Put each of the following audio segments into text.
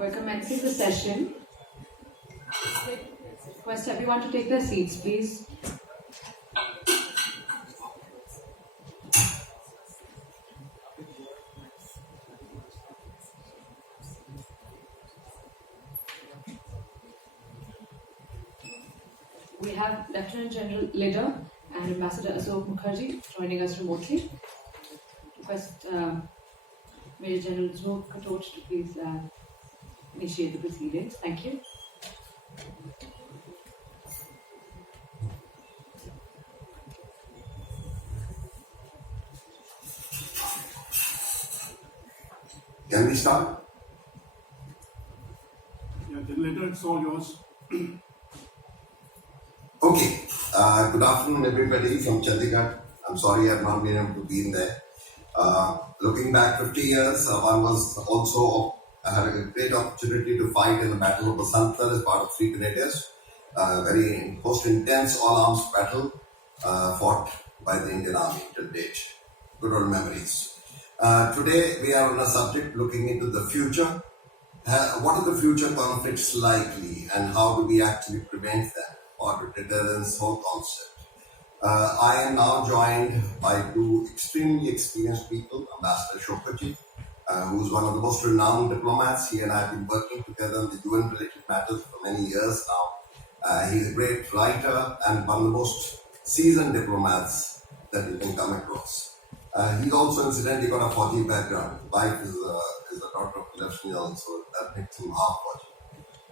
We're commencing the session. Request everyone to take their seats, please. We have Lieutenant General Leader and Ambassador Ashok Mukherjee joining us remotely. Request Major General Dhruv Katoch to please initiate the proceedings. Thank you. Can we start? Yeah, the letter, it's all yours. Okay. Good afternoon, everybody from Chandigarh. I'm sorry I've not been able to be in there. Looking back 50 years, I had a great opportunity to fight in the Battle of Basanta as part of 3 Grenadiers. Very most intense all-arms battle fought by the Indian Army till date. Good old memories. Today we are on a subject looking into the future. What are the future conflicts likely and how do we actually prevent them or deterrence whole concept? I am now joined by 2 extremely experienced people, Ambassador Shokaji, who is one of the most renowned diplomats. He and I have been working together on the UN-related matters for many years now. He's a great writer and one of the most seasoned diplomats that you can come across. He's also incidentally got a Fauji background. His wife is a daughter of Lieutenant, so that makes him half Fauji.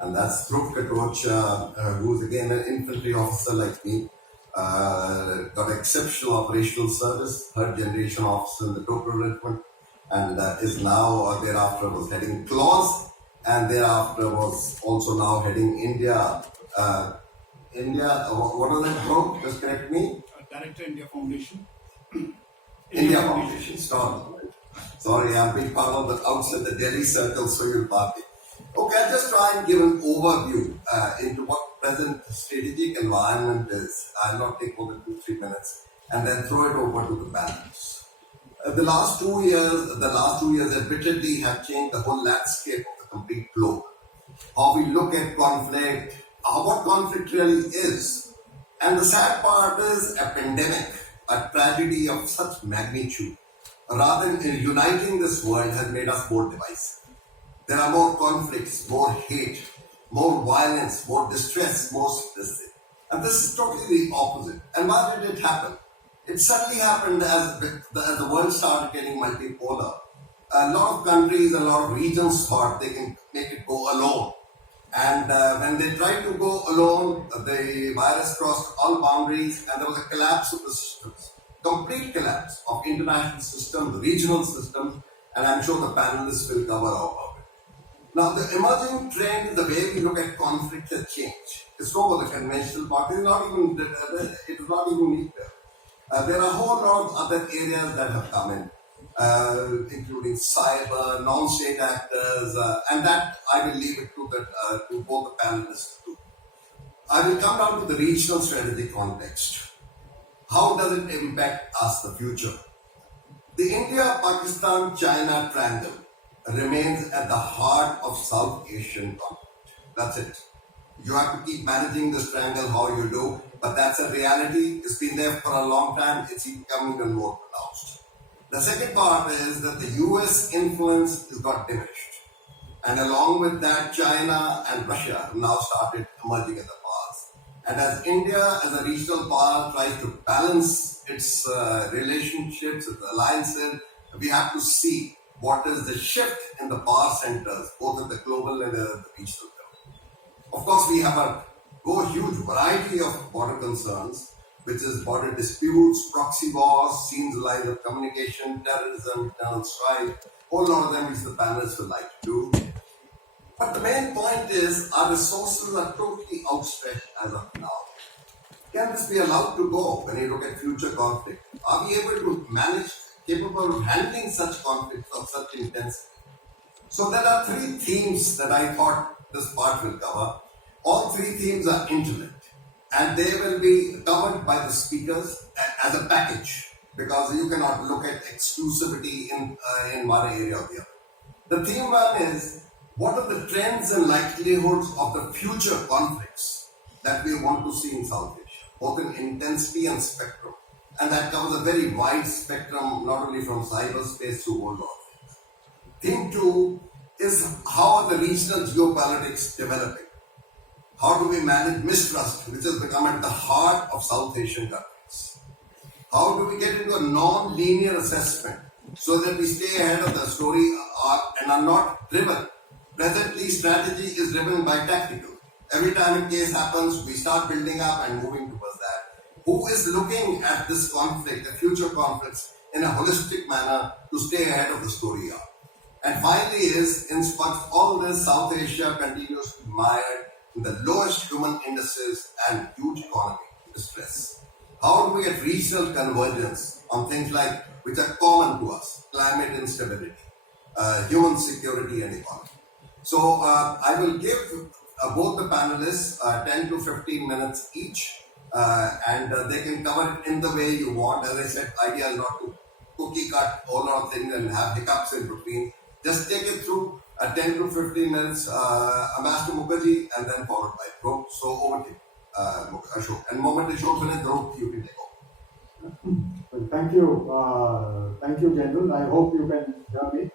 And that's Dhruv Katoch, who is again an infantry officer like me. Got exceptional operational service, 3rd generation officer in the Tokyo Regiment, and is now thereafter was heading Claws, and thereafter was also now heading India. What was that, bro? Just correct me. Director, India Foundation. India Foundation, sorry, I'm being part of the outside the Delhi circle, so you'll party. Okay, I'll just try and give an overview into what present strategic environment is. I'll not take more than 2-3 minutes, and then throw it over to the balance. The last 2 years admittedly have changed the whole landscape of the complete globe. How we look at conflict, what conflict really is. And the sad part is a pandemic, a tragedy of such magnitude, rather than uniting this world, has made us more divisive. There are more conflicts, more hate, more violence, more distress, more this. And this is totally the opposite. And why did it happen? It suddenly happened as the world started getting multipolar. A lot of countries, a lot of regions thought they can make it go alone. And when they tried to go alone, the virus crossed all boundaries and there was a collapse of the systems. Complete collapse of international systems, regional systems, and I'm sure the panelists will cover all of it. Now, the emerging trend, the way we look at conflict has changed. It's over the conventional part. It is not even nuclear. There are a whole lot of other areas that have come in, including cyber, non-state actors, and that I will leave it to both the panelists to do. I will come down to the regional strategic context. How does it impact us, the future? The India-Pakistan-China triangle remains at the heart of South Asian conflict. That's it. You have to keep managing this triangle how you do, but that's a reality. It's been there for a long time. It's becoming even more pronounced. The second part is that the US influence has got diminished. And along with that, China and Russia have now started emerging as the powers. And as India, as a regional power, tries to balance its relationships, its alliances, we have to see what is the shift in the power centers, both at the global and the regional level. Of course, we have a huge variety of border concerns, which is border disputes, proxy wars, scenes lines of communication, terrorism, internal strife, whole lot of them which the panelists would like to do. But the main point is our resources are totally outstretched as of now. Can this be allowed to go when you look at future conflict? Are we able to manage, capable of handling such conflicts of such intensity? So there are 3 themes that I thought this part will cover. All 3 themes are interlinked and they will be covered by the speakers as a package because you cannot look at exclusivity in one area or the other. The theme one is what are the trends and likelihoods of the future conflicts that we want to see in South Asia, both in intensity and spectrum. And that covers a very wide spectrum, not only from cyberspace to world warfare. Theme 2 is how are the regional geopolitics developing? How do we manage mistrust, which has become at the heart of South Asian countries? How do we get into a non-linear assessment so that we stay ahead of the story and are not driven? Presently, strategy is driven by tactical. Every time a case happens, we start building up and moving towards that. Who is looking at this conflict, the future conflicts, in a holistic manner to stay ahead of the story arc? And finally in spite of all this, South Asia continues to be mired in the lowest human indices and huge economic distress. How do we get regional convergence on things like which are common to us, climate instability, human security and economy? So I will give both the panelists 10 to 15 minutes each, and they can cover it in the way you want. As I said, idea is not to cookie cut all lot of things and have hiccups in between. Just take it through 10 to 15 minutes, Ambassador Mukherjee, and then followed by Dhruv. So over to you, Ashok. And moment Ashok finishes, Dhruv, you can take over. Well, thank you, General. I hope you can hear me.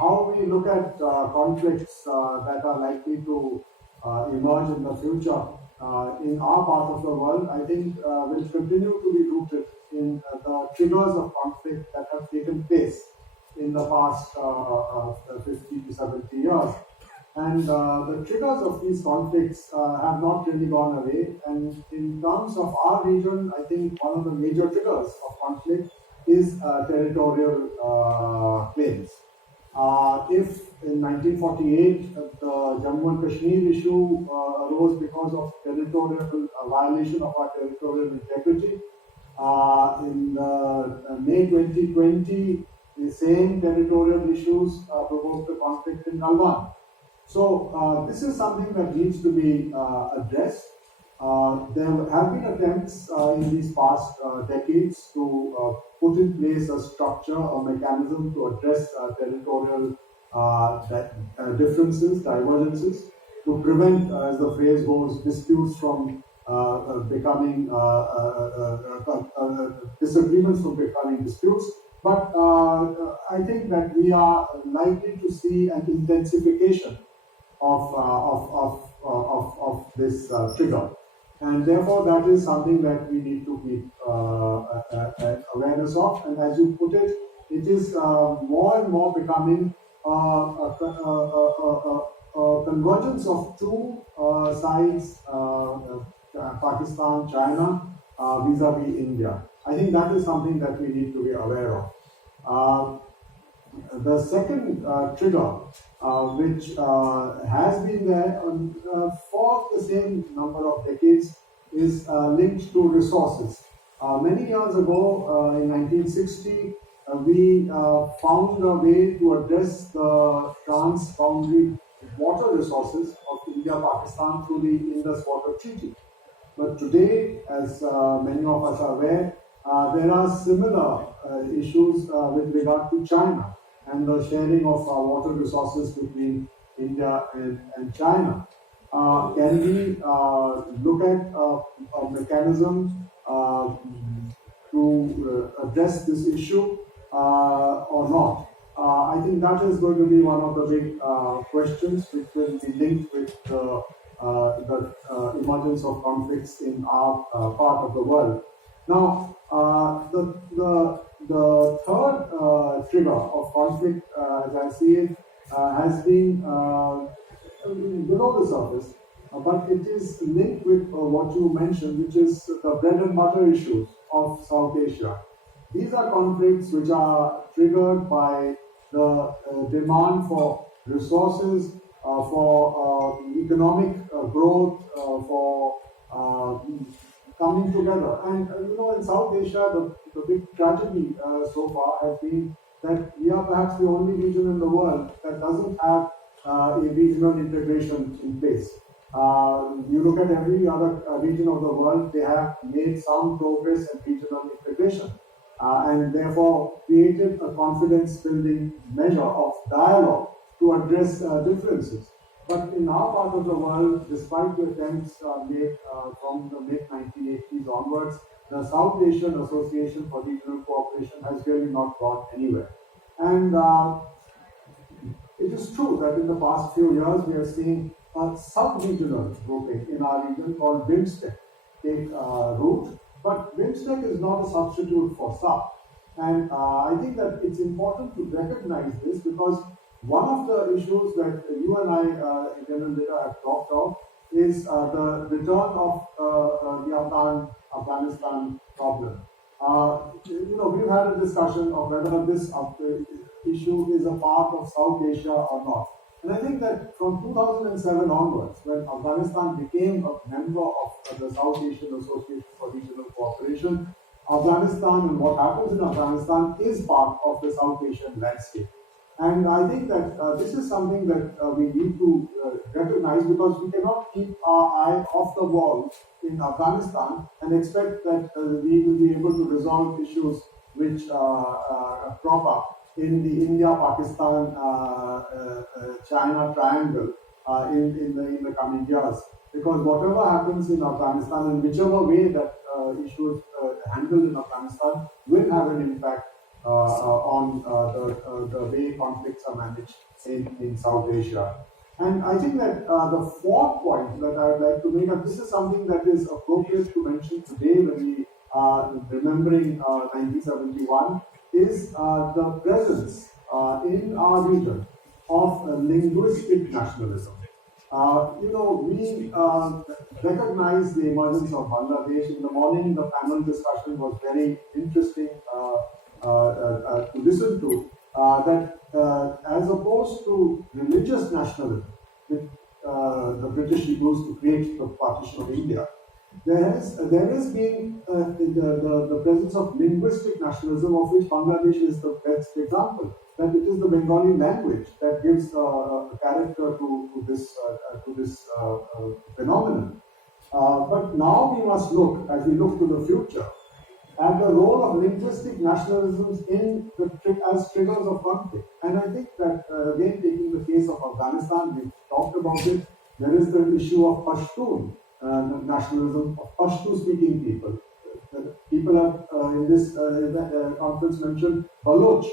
How we look at conflicts that are likely to emerge in the future in our part of the world, I think will continue to be rooted in the triggers of conflict that have taken place in the past 50 to 70 years. And the triggers of these conflicts have not really gone away. And in terms of our region, I think one of the major triggers of conflict is territorial claims. If in 1948 the Jammu and Kashmir issue arose because of territorial violation of our territorial integrity, in May 2020 the same territorial issues provoked a conflict in Galwan. So this is something that needs to be addressed. There have been attempts in these past decades to put in place a structure or mechanism to address territorial differences, divergences, to prevent, as the phrase goes, disputes from becoming disagreements from becoming disputes. But I think that we are likely to see an intensification of this trigger. And therefore, that is something that we need to keep awareness of. And as you put it, it is more and more becoming a convergence of two sides, Pakistan, China, vis-a-vis India. I think that is something that we need to be aware of. The second trigger, which has been there for the same number of decades, is linked to resources. Many years ago, in 1960, we found a way to address the transboundary water resources of India-Pakistan through the Indus Water Treaty. But today, as many of us are aware, there are similar issues with regard to China and the sharing of water resources between India and China. Can we look at a mechanism to address this issue or not? I think that is going to be one of the big questions which will be linked with the emergence of conflicts in our part of the world. Now, the third trigger of conflict, as I see it, has been below the surface, but it is linked with what you mentioned, which is the bread and butter issues of South Asia. These are conflicts which are triggered by the demand for resources, for economic growth, for coming together. And in South Asia, the big tragedy so far has been that we are perhaps the only region in the world that doesn't have a regional integration in place. You look at every other region of the world, they have made some progress in regional integration. and therefore created a confidence-building measure of dialogue to address differences. But in our part of the world, despite the attempts made from the mid-1980s onwards, the South Asian Association for Regional Cooperation has really not gone anywhere. And it is true that in the past few years we have seen a sub-regional grouping in our region called BIMSTEC take root, but BIMSTEC is not a substitute for SAP. And I think that it's important to recognize this because one of the issues that you and I, General Leader, have talked of is the return of the Afghanistan problem. We've had a discussion of whether this issue is a part of South Asia or not. And I think that from 2007 onwards, when Afghanistan became a member of the South Asian Association for Regional Cooperation, Afghanistan and what happens in Afghanistan is part of the South Asian landscape. And I think that this is something that we need to recognize because we cannot keep our eye off the ball in Afghanistan and expect that we will be able to resolve issues which crop up in the India-Pakistan China triangle in the coming years. Because whatever happens in Afghanistan and whichever way that issue is handled in Afghanistan will have an impact on the way conflicts are managed in South Asia. And I think that the fourth point that I would like to make, and this is something that is appropriate to mention today when we are remembering 1971, is the presence in our region of linguistic nationalism. We recognize the emergence of Bangladesh. In the morning, the panel discussion was very interesting to listen to, that as opposed to religious nationalism, which the British used to create the partition of India, there has been the presence of linguistic nationalism, of which Bangladesh is the best example. That it is the Bengali language that gives character to this phenomenon. But now we must look, as we look to the future, at the role of linguistic nationalisms as triggers of conflict. And I think that, again, taking the case of Afghanistan, we've talked about it, there is the issue of Pashtun nationalism, of Pashto-speaking people. People have, in this conference, mentioned Baloch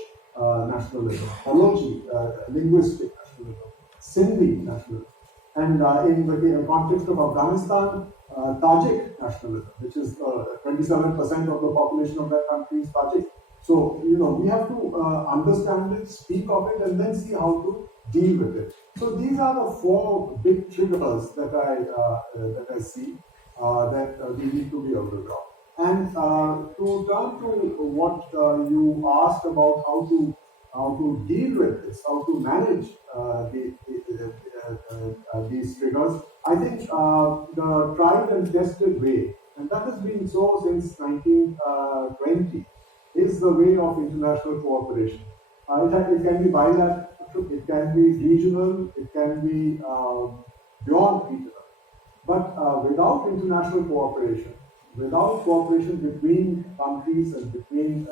nationalism, Balochi linguistic nationalism, Sindhi nationalism. And in the context of Afghanistan, Tajik nationalism, which is 27% of the population of that country is Tajik. So, we have to understand it, speak of it, and then see how to deal with it. So these are the four big triggers that I see that we need to be aware of. And to turn to what you asked about how to deal with this, how to manage these triggers, I think the tried and tested way, and that has been so since 1920, is the way of international cooperation. It can be bilateral, it can be regional, it can be beyond regional. But without international cooperation, without cooperation between countries and within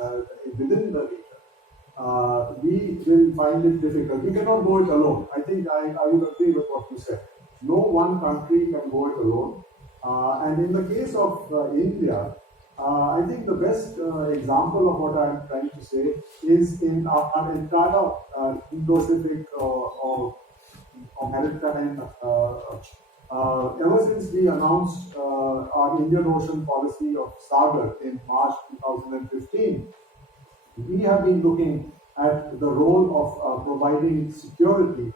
the region, we will find it difficult. We cannot go it alone. I think I would agree with what you said. No one country can go it alone. And in the case of India, I think the best example of what I am trying to say is in our entire Indo-Pacific or maritime. Ever since we announced our Indian Ocean policy of SAGAR in March 2015, we have been looking at the role of providing security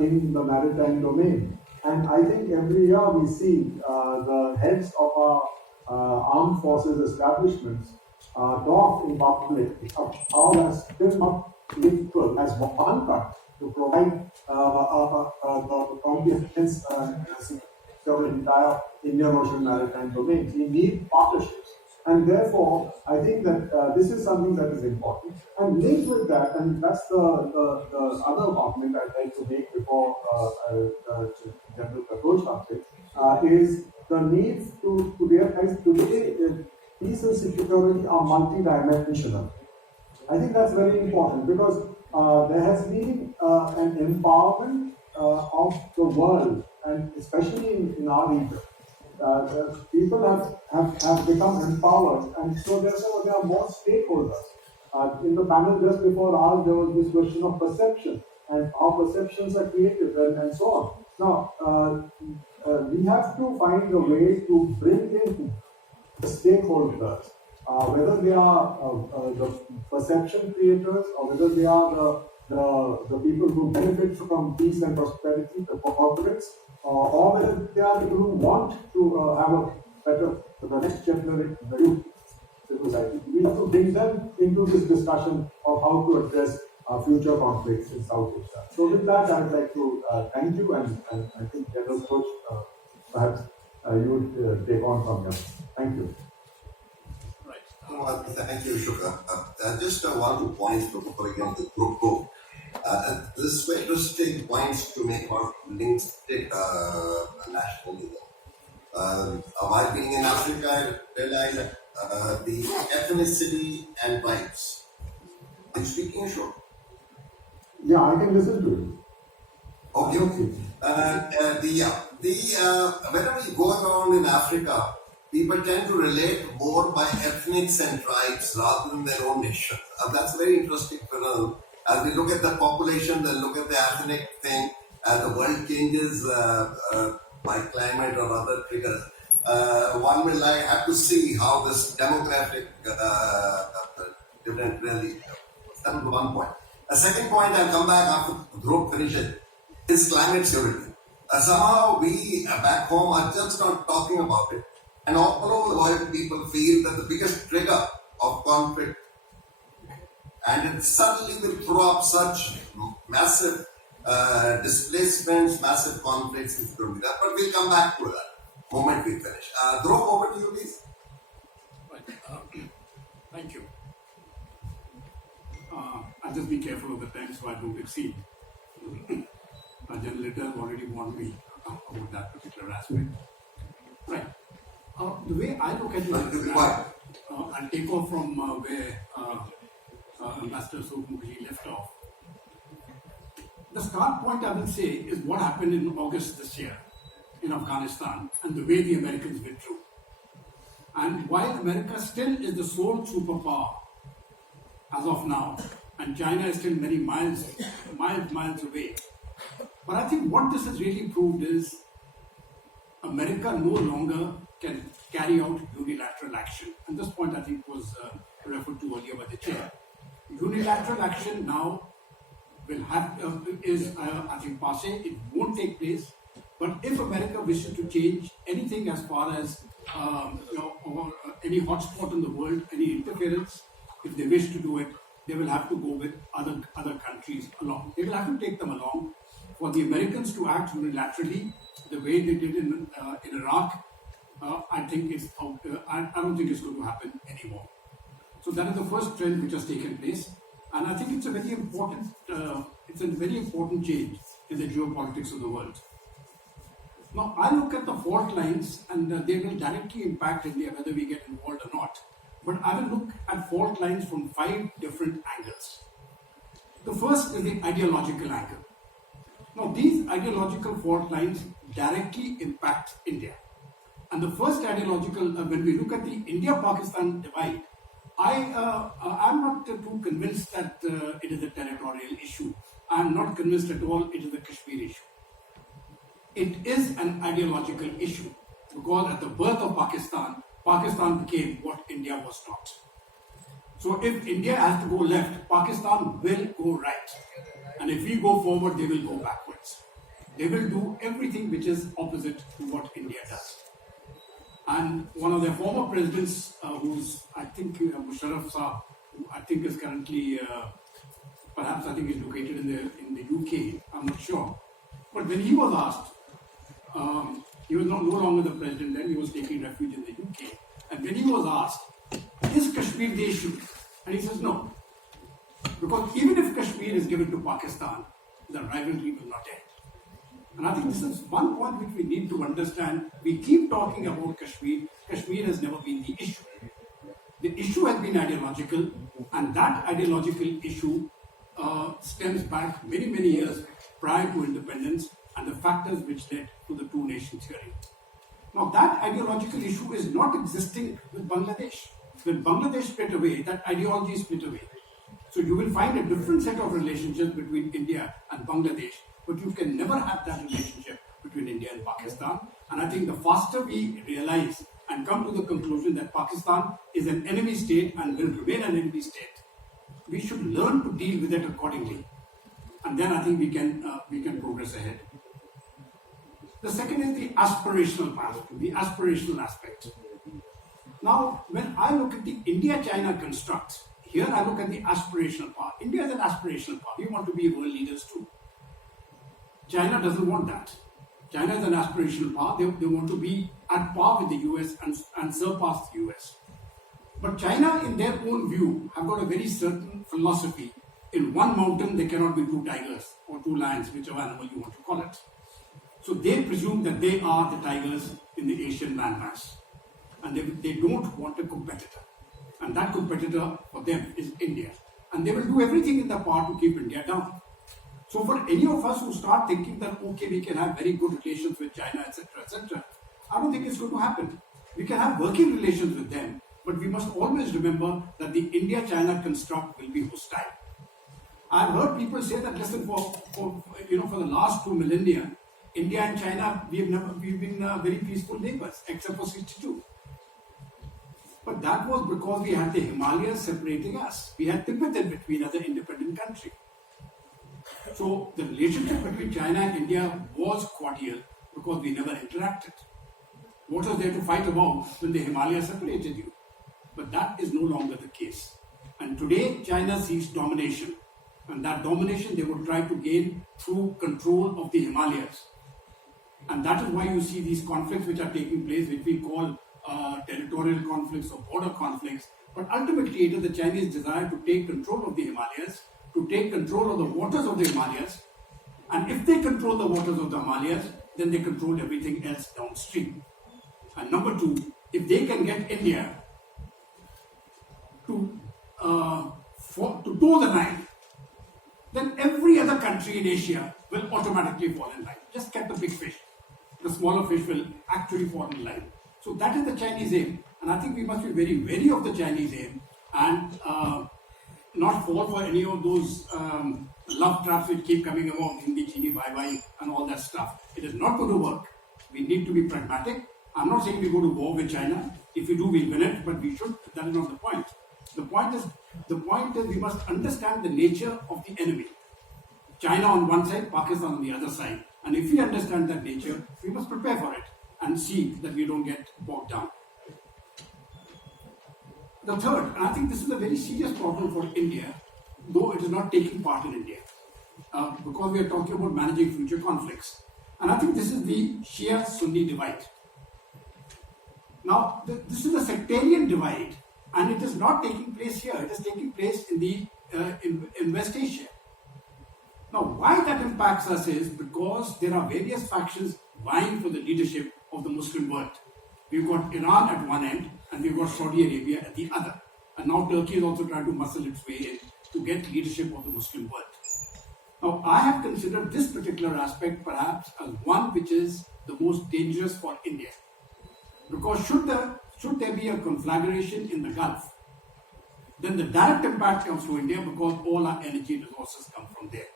in the maritime domain. And I think every year we see the heads of our armed forces establishments talk in public how as still up equal as one country to provide the comprehensive security the entire Indian Ocean maritime domain. We need partnerships. And therefore, I think that this is something that is important. And linked with that, and that's the other argument I'd like to make before General Katoch comes in, is the need to realize today peace and security are multidimensional. I think that's very important because there has been an empowerment of the world, and especially in our region. People have become empowered, and so therefore there are more stakeholders. In the panel just before ours, there was this question of perception and how perceptions are created and so on. Now, we have to find a way to bring in the stakeholders, whether they are the perception creators or whether they are the people who benefit from peace and prosperity, the corporates, or whether they are people who want to have a better, the next generation, the youth society. We have to bring them into this discussion of how to address future conflicts in South Asia. So with that, I would like to thank you, and I think General Coach, perhaps you would take on from here. Thank you. Right. Thank you, Shukla. Just one or two points before again the group go. This is very interesting points to make on linguistic nationalism. While being in Africa, I realized the ethnicity and tribes. Are you speaking, sure? Yeah, I can listen to you. Okay. Whenever you go around in Africa, people tend to relate more by ethnics and tribes rather than their own nation. That's a very interesting phenomenon. As we look at the population, then look at the ethnic thing, as the world changes by climate or other triggers, one will have to see how this demographic different really. That was one point. A second point, I'll come back after Dhruv finishes, is climate security. Somehow we back home are just not talking about it. And all over the world, people feel that the biggest trigger of conflict, and it suddenly will throw up such massive displacements, massive conflicts, it's going to be that. But we'll come back to that moment we finish. Dhruv, over to you, please. Right. Thank you. I'll just be careful of the time so I don't exceed. General Letter already warned me about that particular aspect. Right. The way I look at it is that I'll take off from where Ambassador Ashok Mukherjee left off. The start point, I will say, is what happened in August this year in Afghanistan and the way the Americans withdrew. And while America still is the sole superpower as of now, and China is still many miles away, but I think what this has really proved is America no longer can carry out unilateral action. And this point I think was referred to earlier by the chair. Unilateral action now will have I think passé. It won't take place. But if America wishes to change anything as far as or any hotspot in the world, any interference, if they wish to do it, they will have to go with other countries along. They will have to take them along. For the Americans to act unilaterally the way they did in Iraq, I think I don't think it's going to happen anymore. So that is the first trend which has taken place, and I think it's a very important change in the geopolitics of the world. Now I look at the fault lines, and they will directly impact India whether we get involved or not. But I will look at fault lines from 5 different angles. The first is the ideological angle. Now these ideological fault lines directly impact India. And the first ideological, when we look at the India-Pakistan divide, I'm not too convinced that it is a territorial issue. I'm not convinced at all it is a Kashmir issue. It is an ideological issue because at the birth of Pakistan, Pakistan became what India was not. So if India has to go left, Pakistan will go right. And if we go forward, they will go backwards. They will do everything which is opposite to what India does. And one of their former presidents, who's I think Musharraf Saab, who I think is currently, perhaps I think is located in the UK. I'm not sure. But when he was asked, he was no longer the president then. He was taking refuge in the UK. And when he was asked, "Is Kashmir the issue?" and he says, "No, because even if Kashmir is given to Pakistan, the rivalry will not end." And I think this is one point which we need to understand. We keep talking about Kashmir. Kashmir has never been the issue. The issue has been ideological, and that ideological issue stems back many, many years prior to independence and the factors which led to the two nations theory. Now, that ideological issue is not existing with Bangladesh. When Bangladesh split away, that ideology split away. So you will find a different set of relationships between India and Bangladesh, but you can never have that relationship between India and Pakistan. And I think the faster we realize and come to the conclusion that Pakistan is an enemy state and will remain an enemy state, we should learn to deal with it accordingly. And then I think we can progress ahead. The second is the aspirational part, the aspirational aspect. Now, when I look at the India-China construct, here I look at the aspirational part. India is an aspirational part. We want to be world leaders too. China doesn't want that. China is an aspirational part. They want to be at par with the US and surpass the US. But China, in their own view, have got a very certain philosophy. In one mountain, there cannot be two tigers or two lions, whichever animal you want to call it. So they presume that they are the tigers in the Asian landmass. And they don't want a competitor. And that competitor for them is India. And they will do everything in their power to keep India down. So for any of us who start thinking that, okay, we can have very good relations with China, etc., I don't think it's going to happen. We can have working relations with them, but we must always remember that the India-China construct will be hostile. I've heard people say that, listen, for the last 2 millennia, India and China, we've been very peaceful neighbors, except for 62. But that was because we had the Himalayas separating us. We had Tibet in between as an independent country. So the relationship between China and India was cordial because we never interacted. What was there to fight about when the Himalayas separated you? But that is no longer the case. And today China sees domination. And that domination they would try to gain through control of the Himalayas. And that is why you see these conflicts which are taking place, which we call territorial conflicts or border conflicts. But ultimately it is the Chinese desire to take control of the Himalayas, to take control of the waters of the Himalayas. And if they control the waters of the Himalayas, then they control everything else downstream. And number two, if they can get India to toe the line, then every other country in Asia will automatically fall in line. Just get the big fish. The smaller fish will actually fall in line. So that is the Chinese aim. And I think we must be very wary of the Chinese aim and not fall for any of those love traps which keep coming along, Hindi, Chini, bye bye, and all that stuff. It is not going to work. We need to be pragmatic. I'm not saying we go to war with China. If we do, we'll win it, but we should. That is not the point. The point is we must understand the nature of the enemy. China on one side, Pakistan on the other side. And if we understand that nature, we must prepare for it and see that we don't get bogged down. The third, and I think this is a very serious problem for India, though it is not taking part in India, because we are talking about managing future conflicts. And I think this is the Shia-Sunni divide. Now, this is a sectarian divide, and it is not taking place here. It is taking place in West Asia. Now, why that impacts us is because there are various factions vying for the leadership of the Muslim world. We've got Iran at one end, and we've got Saudi Arabia at the other. And now Turkey is also trying to muscle its way in to get leadership of the Muslim world. Now, I have considered this particular aspect perhaps as one which is the most dangerous for India. Because should there be a conflagration in the Gulf, then the direct impact comes to India because all our energy resources come from there.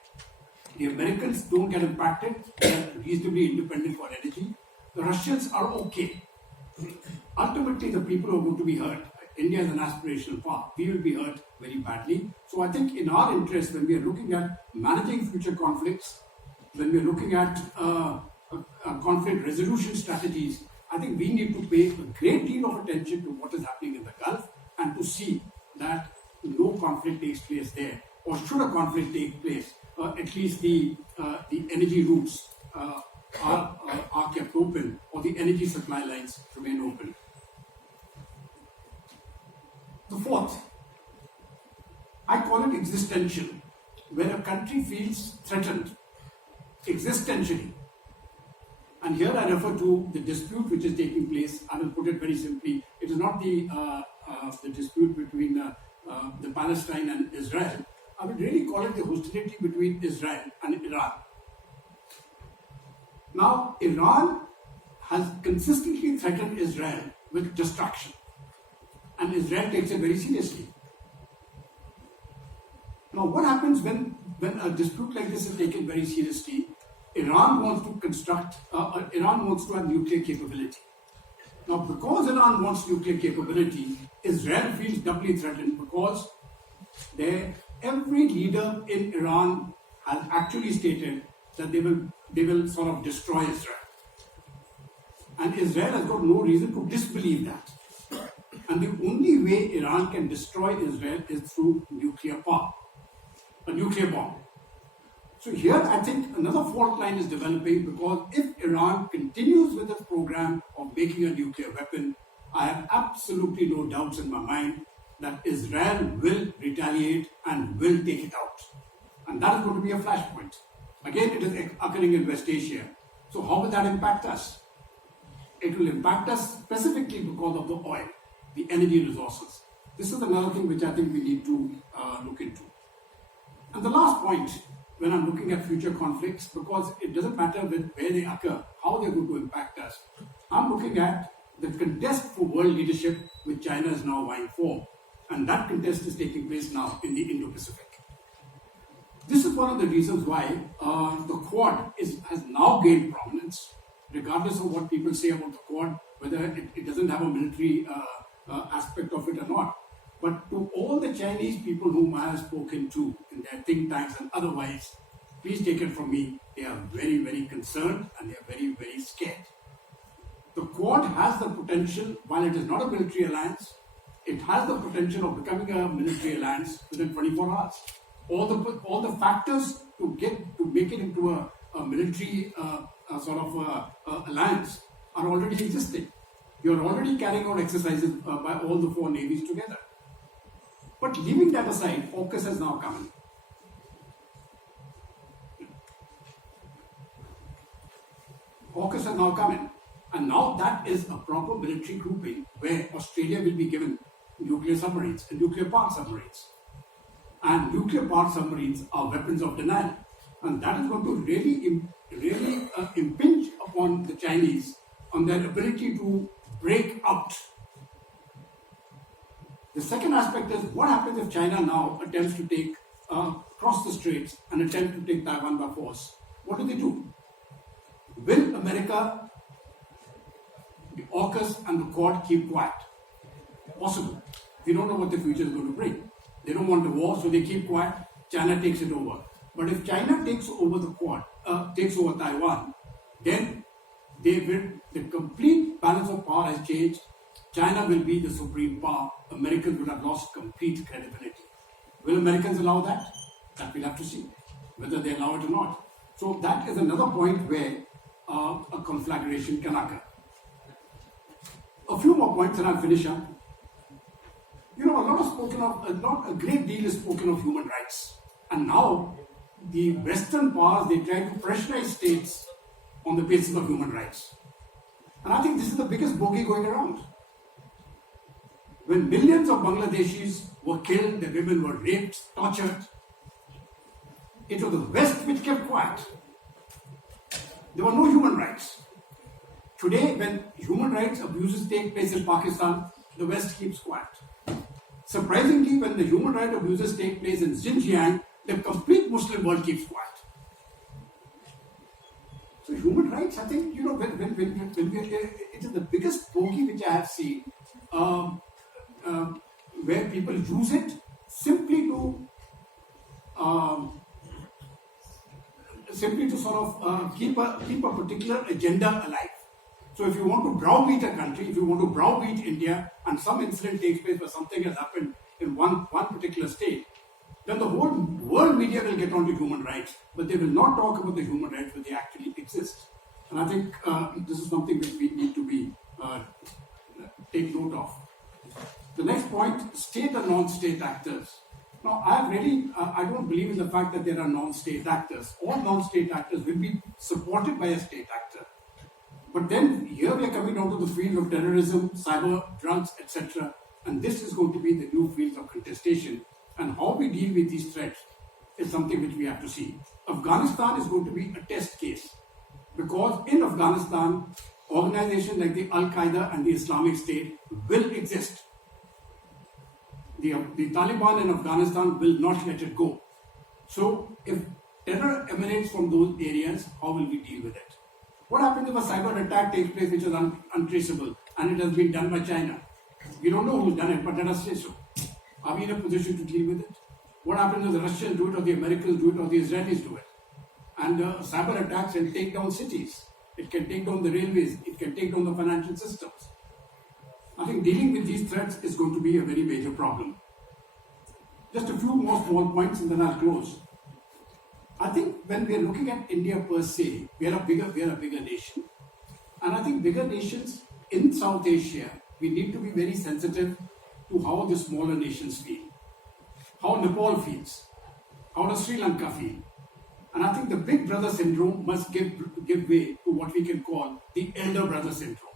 The Americans don't get impacted, they are reasonably independent for energy. The Russians are okay. Ultimately, the people who are going to be hurt, India is an aspirational power, we will be hurt very badly. So I think in our interest, when we are looking at managing future conflicts, when we are looking at conflict resolution strategies, I think we need to pay a great deal of attention to what is happening in the Gulf and to see that no conflict takes place there. Or should a conflict take place, at least the energy routes are kept open, or the energy supply lines remain open. The fourth, I call it existential, where a country feels threatened existentially. And here I refer to the dispute which is taking place. I will put it very simply. It is not the the dispute between the Palestine and Israel, I would really call it the hostility between Israel and Iran. Now, Iran has consistently threatened Israel with destruction, and Israel takes it very seriously. Now, what happens when a dispute like this is taken very seriously? Iran wants to have nuclear capability. Now, because Iran wants nuclear capability, Israel feels doubly threatened because every leader in Iran has actually stated that they will sort of destroy Israel. And Israel has got no reason to disbelieve that. And the only way Iran can destroy Israel is through nuclear power, a nuclear bomb. So here I think another fault line is developing, because if Iran continues with its program of making a nuclear weapon, I have absolutely no doubts in my mind that Israel will retaliate and will take it out. And that is going to be a flashpoint. Again, it is occurring in West Asia. So how will that impact us? It will impact us specifically because of the oil, the energy resources. This is another thing which I think we need to look into. And the last point, when I'm looking at future conflicts, because it doesn't matter where they occur, how they're going to impact us, I'm looking at the contest for world leadership which China is now vying for. And that contest is taking place now in the Indo-Pacific. This is one of the reasons why the Quad has now gained prominence, regardless of what people say about the Quad, whether it doesn't have a military aspect of it or not. But to all the Chinese people whom I have spoken to in their think tanks and otherwise, please take it from me, they are very, very concerned and they are very, very scared. The Quad has the potential, while it is not a military alliance, it has the potential of becoming a military alliance within 24 hours. All the factors to make it into a military alliance are already existing. You are already carrying out exercises by all the four navies together. But leaving that aside, AUKUS has now come in. AUKUS has now come in. And now that is a proper military grouping where Australia will be given nuclear submarines and nuclear powered submarines. And nuclear powered submarines are weapons of denial. And that is going to really impinge upon the Chinese on their ability to break out. The second aspect is, what happens if China now attempts to cross the straits and attempt to take Taiwan by force? What do? Will America, the AUKUS and the Quad keep quiet? Possible. They don't know what the future is going to bring. They don't want the war, so they keep quiet. China takes it over. But if China takes over the Quad, takes over Taiwan, then the complete balance of power has changed. China will be the supreme power. Americans will have lost complete credibility. Will Americans allow that? That we'll have to see, whether they allow it or not. So that is another point where a conflagration can occur. A few more points and I'll finish up. A great deal is spoken of human rights. And now the Western powers, they try to pressurize states on the basis of human rights. And I think this is the biggest bogey going around. When millions of Bangladeshis were killed, the women were raped, tortured, it was the West which kept quiet. There were no human rights. Today, when human rights abuses take place in Pakistan, the West keeps quiet. Surprisingly, when the human rights abuses take place in Xinjiang, the complete Muslim world keeps quiet. So human rights, I think, it is the biggest bogey which I have seen, where people use it simply to keep a particular agenda alive. So if you want to browbeat a country, if you want to browbeat India, and some incident takes place where something has happened in one particular state, then the whole world media will get onto human rights, but they will not talk about the human rights where they actually exist. And I think this is something which we need to take note of. The next point, state and non-state actors. Now, I don't believe in the fact that there are non-state actors. All non-state actors will be supported by a state actor. But then here we are coming down to the field of terrorism, cyber, drugs, etc. And this is going to be the new field of contestation. And how we deal with these threats is something which we have to see. Afghanistan is going to be a test case because in Afghanistan, organizations like the Al-Qaeda and the Islamic State will exist. The Taliban in Afghanistan will not let it go. So if terror emanates from those areas, how will we deal with it? What happens if a cyber attack takes place which is untraceable and it has been done by China? We don't know who's done it, but let us say so. Are we in a position to deal with it? What happens if the Russians do it, or the Americans do it, or the Israelis do it? And cyber attacks can take down cities. It can take down the railways. It can take down the financial systems. I think dealing with these threats is going to be a very major problem. Just a few more small points and then I'll close. I think when we are looking at India per se, we are a bigger nation. And I think bigger nations in South Asia, we need to be very sensitive to how the smaller nations feel. How Nepal feels. How does Sri Lanka feel? And I think the big brother syndrome must give way to what we can call the elder brother syndrome.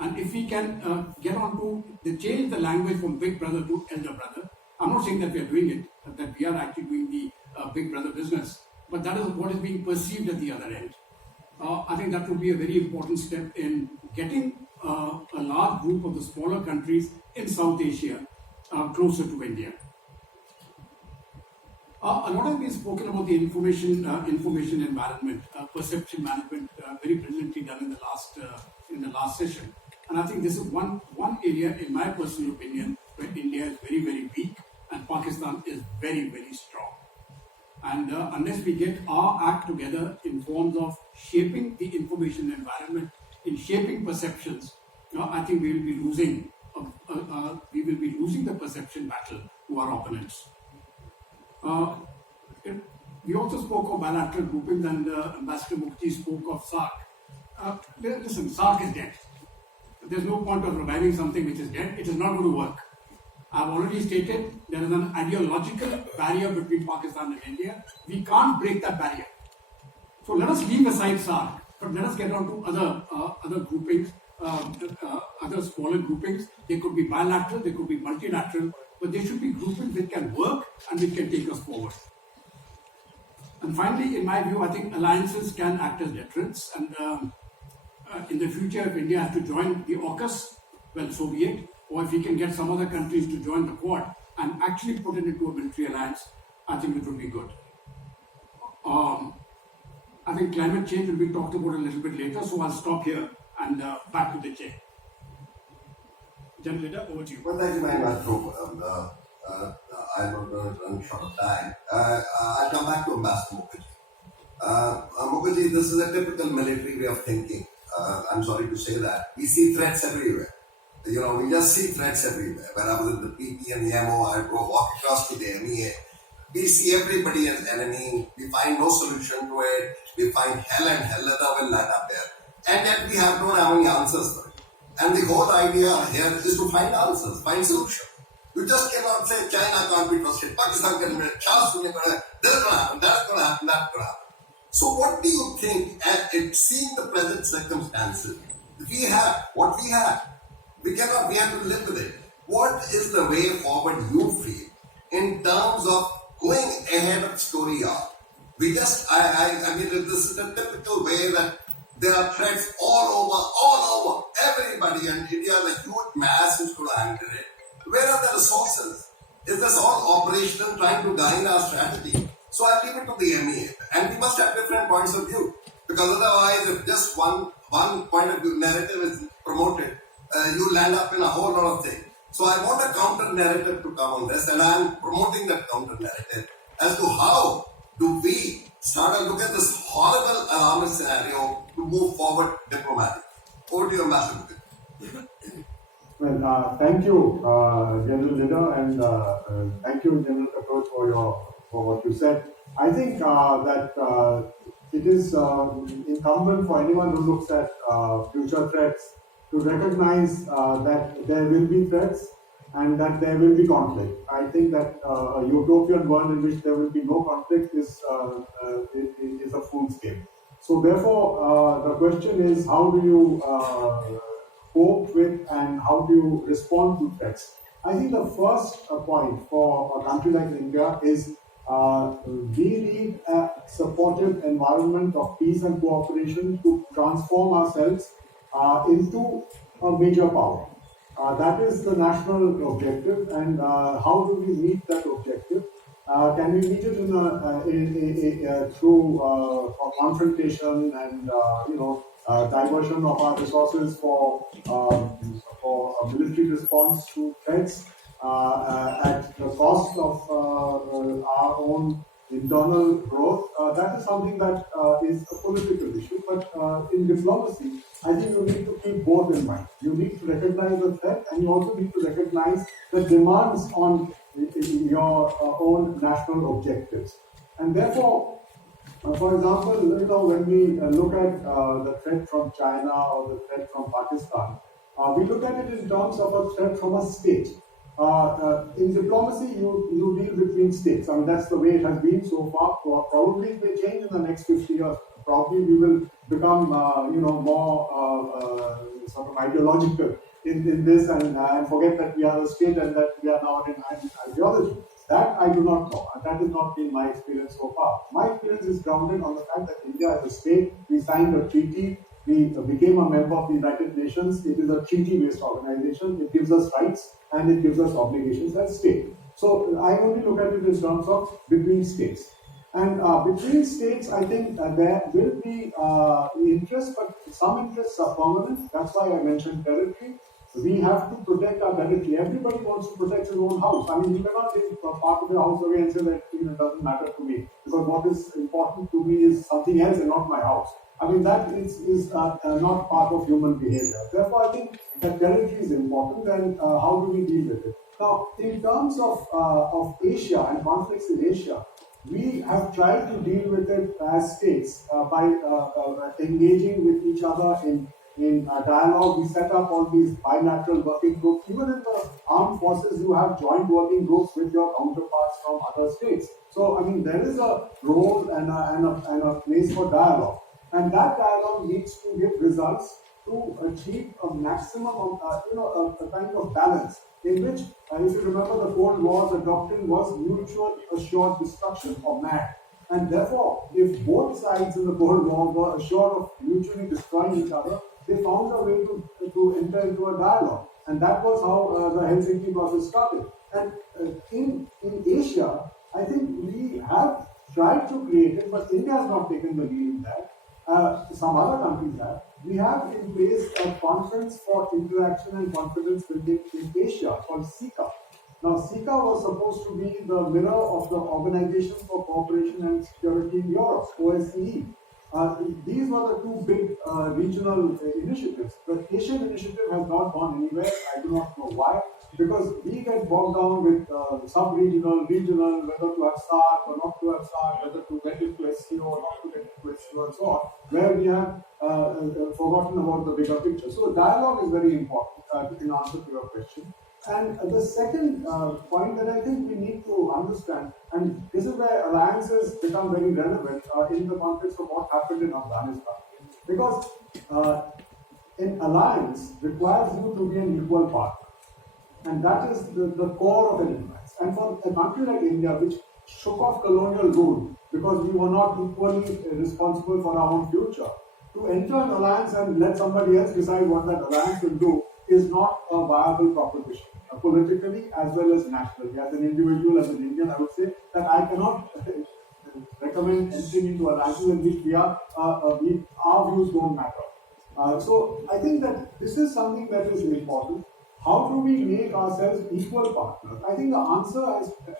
And if we can get on to change the language from big brother to elder brother, I'm not saying that we are doing it, that we are actually doing the big brother business, but that is what is being perceived at the other end. I think that would be a very important step in getting a large group of the smaller countries in South Asia closer to India. A lot has been spoken about the information environment, perception management, very brilliantly done in the last session. And I think this is one area, in my personal opinion, where India is very, very weak and Pakistan is very, very strong. And unless we get our act together in forms of shaping the information environment, in shaping perceptions, I think we will be losing the perception battle to our opponents. We also spoke of bilateral groupings, and Ambassador Mukherjee spoke of SARC. Listen, SARC is dead. There's no point of reviving something which is dead. It is not going to work. I've already stated there is an ideological barrier between Pakistan and India. We can't break that barrier. So let us leave aside SARC, but let us get on to other groupings, other smaller groupings. They could be bilateral, they could be multilateral, but they should be groupings which can work and which can take us forward. And finally, in my view, I think alliances can act as deterrents. And in the future, if India has to join the AUKUS, well, so be it. Or if we can get some other countries to join the Quad and actually put it into a military alliance, I think it would be good. I think climate change will be talked about a little bit later, so I'll stop here and back to the chair. General Leader, over to you. Well, thank you very much, Prof. I'm not going to run short of time. I'll come back to Ambassador Mukherjee. Mukherjee, this is a typical military way of thinking. I'm sorry to say that. We see threats everywhere. We just see threats everywhere. When I was in the PP and the MO, I go walk across to the MEA. We see everybody as enemy. We find no solution to it. We find hell and hell will land up there. And yet we don't have any answers for it. And the whole idea here is to find answers, find solutions. You just cannot say China can't be trusted, Pakistan can be trusted, this is going to happen, that's going to happen, that's going to happen. So what do you think, seeing the present circumstances, we have what we have. We have to live with it. What is the way forward you feel in terms of going ahead of story arc? I mean, this is a typical way that there are threats all over, everybody, and India is a huge mass who's going to handle it. Where are the resources? Is this all operational trying to guide our strategy? So I'll leave it to the MEA. And we must have different points of view. Because otherwise, if just one point of view narrative is promoted, you land up in a whole lot of things. So I want a counter narrative to come on this, and I'm promoting that counter narrative as to how do we start to look at this horrible alarmist scenario to move forward diplomatically. Over to you, Ambassador. Well, thank you, General Leader, and thank you, General Katoch, for what you said. I think that it is incumbent for anyone who looks at future threats to recognize that there will be threats and that there will be conflict. I think that a utopian world in which there will be no conflict is a fool's game. So therefore, the question is, how do you cope with and how do you respond to threats? I think the first point for a country like India is we need a supportive environment of peace and cooperation to transform ourselves into a major power. That is the national objective, and how do we meet that objective? Can we meet it through confrontation and diversion of our resources for a military response to threats at the cost of our own internal growth? That is something that is a political issue, but in diplomacy, I think you need to keep both in mind. You need to recognize the threat, and you also need to recognize the demands on your own national objectives. And therefore, for example, when we look at the threat from China or the threat from Pakistan, we look at it in terms of a threat from a state. In diplomacy, you deal between states. I mean, that's the way it has been so far. Probably it may change in the next 50 years. Probably we will become, more sort of ideological in this and forget that we are a state and that we are now in ideology. That I do not know. And that has not been my experience so far. My experience is grounded on the fact that India as a state, we signed a treaty. We became a member of the United Nations. It is a treaty-based organization. It gives us rights and it gives us obligations as state. So I only look at it in terms of between states. And between states, I think there will be interests, but some interests are permanent. That's why I mentioned territory. We have to protect our territory. Everybody wants to protect his own house. I mean, you cannot take part of your house away and say that it doesn't matter to me, because what is important to me is something else and not my house. I mean, that is not part of human behavior. Therefore, I think that territory is important, and how do we deal with it? Now, in terms of Asia and conflicts in Asia, we have tried to deal with it as states by engaging with each other in dialogue. We set up all these bilateral working groups. Even in the armed forces, you have joint working groups with your counterparts from other states. So, I mean, there is a role and a place for dialogue. And that dialogue needs to give results to achieve a maximum of, a kind of balance in which, if you remember the Cold War, the doctrine was mutual assured destruction of man. And therefore, if both sides in the Cold War were assured of mutually destroying each other, they found a way to enter into a dialogue. And that was how the Helsinki process started. And in Asia, I think we have tried to create it, but India has not taken the lead in that. Some other countries have. We have in place a conference for interaction and confidence building in Asia called SICA. Now, SICA was supposed to be the mirror of the Organization for Cooperation and Security in Europe, OSCE. These were the two big regional initiatives. The Asian initiative has not gone anywhere. I do not know why. Because we get bogged down with sub-regional, regional, whether to have SAARC or not to have SAARC, whether to get into SCO or not to get into SCO and so on, where we have forgotten about the bigger picture. So dialogue is very important in answer to your question. And the second point that I think we need to understand, and this is where alliances become very relevant in the context of what happened in Afghanistan. Because an alliance requires you to be an equal partner. And that is the core of an alliance. And for a country like India, which shook off colonial rule because we were not equally responsible for our own future, to enter an alliance and let somebody else decide what that alliance will do is not a viable proposition, politically as well as nationally. As an individual, as an Indian, I would say that I cannot recommend entering into alliances in which our views don't matter. So I think that this is something that is important. How do we make ourselves equal partners? I think the answer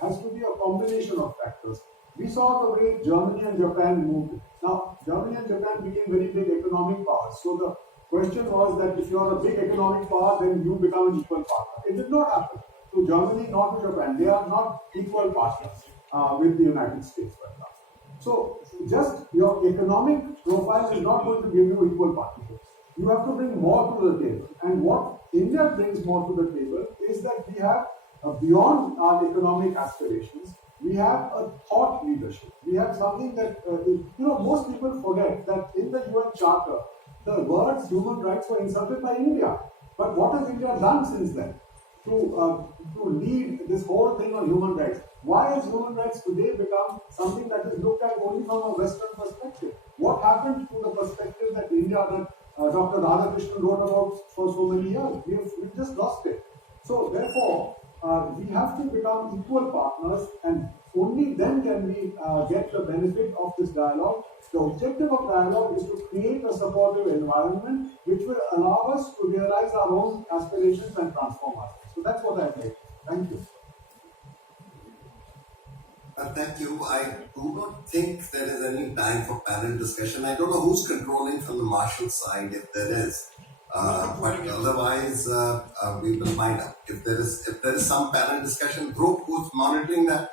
has to be a combination of factors. We saw the way Germany and Japan moved. Now, Germany and Japan became very big economic powers. So the question was that if you are a big economic power, then you become an equal partner. It did not happen to Germany, nor to Japan. They are not equal partners with the United States right now. So just your economic profile is not going to give you equal partnerships. You have to bring more to the table. And what India brings more to the table is that we have, beyond our economic aspirations, we have a thought leadership. We have something that, most people forget that in the UN Charter, the words human rights were inserted by India. But what has India done since then to lead this whole thing on human rights? Why has human rights today become something that is looked at only from a Western perspective? What happened to the perspective that India, that Dr. Radhakrishnan wrote about for so many years? We've just lost it. So therefore, we have to become equal partners, and only then can we get the benefit of this dialogue. The objective of dialogue is to create a supportive environment which will allow us to realize our own aspirations and transform us. So that's what I'd like. Thank you. Thank you. I do not think there is any time for panel discussion. I don't know who's controlling from the marshal side, if there is. But otherwise, we will find out. If there is some panel discussion, group who's monitoring that.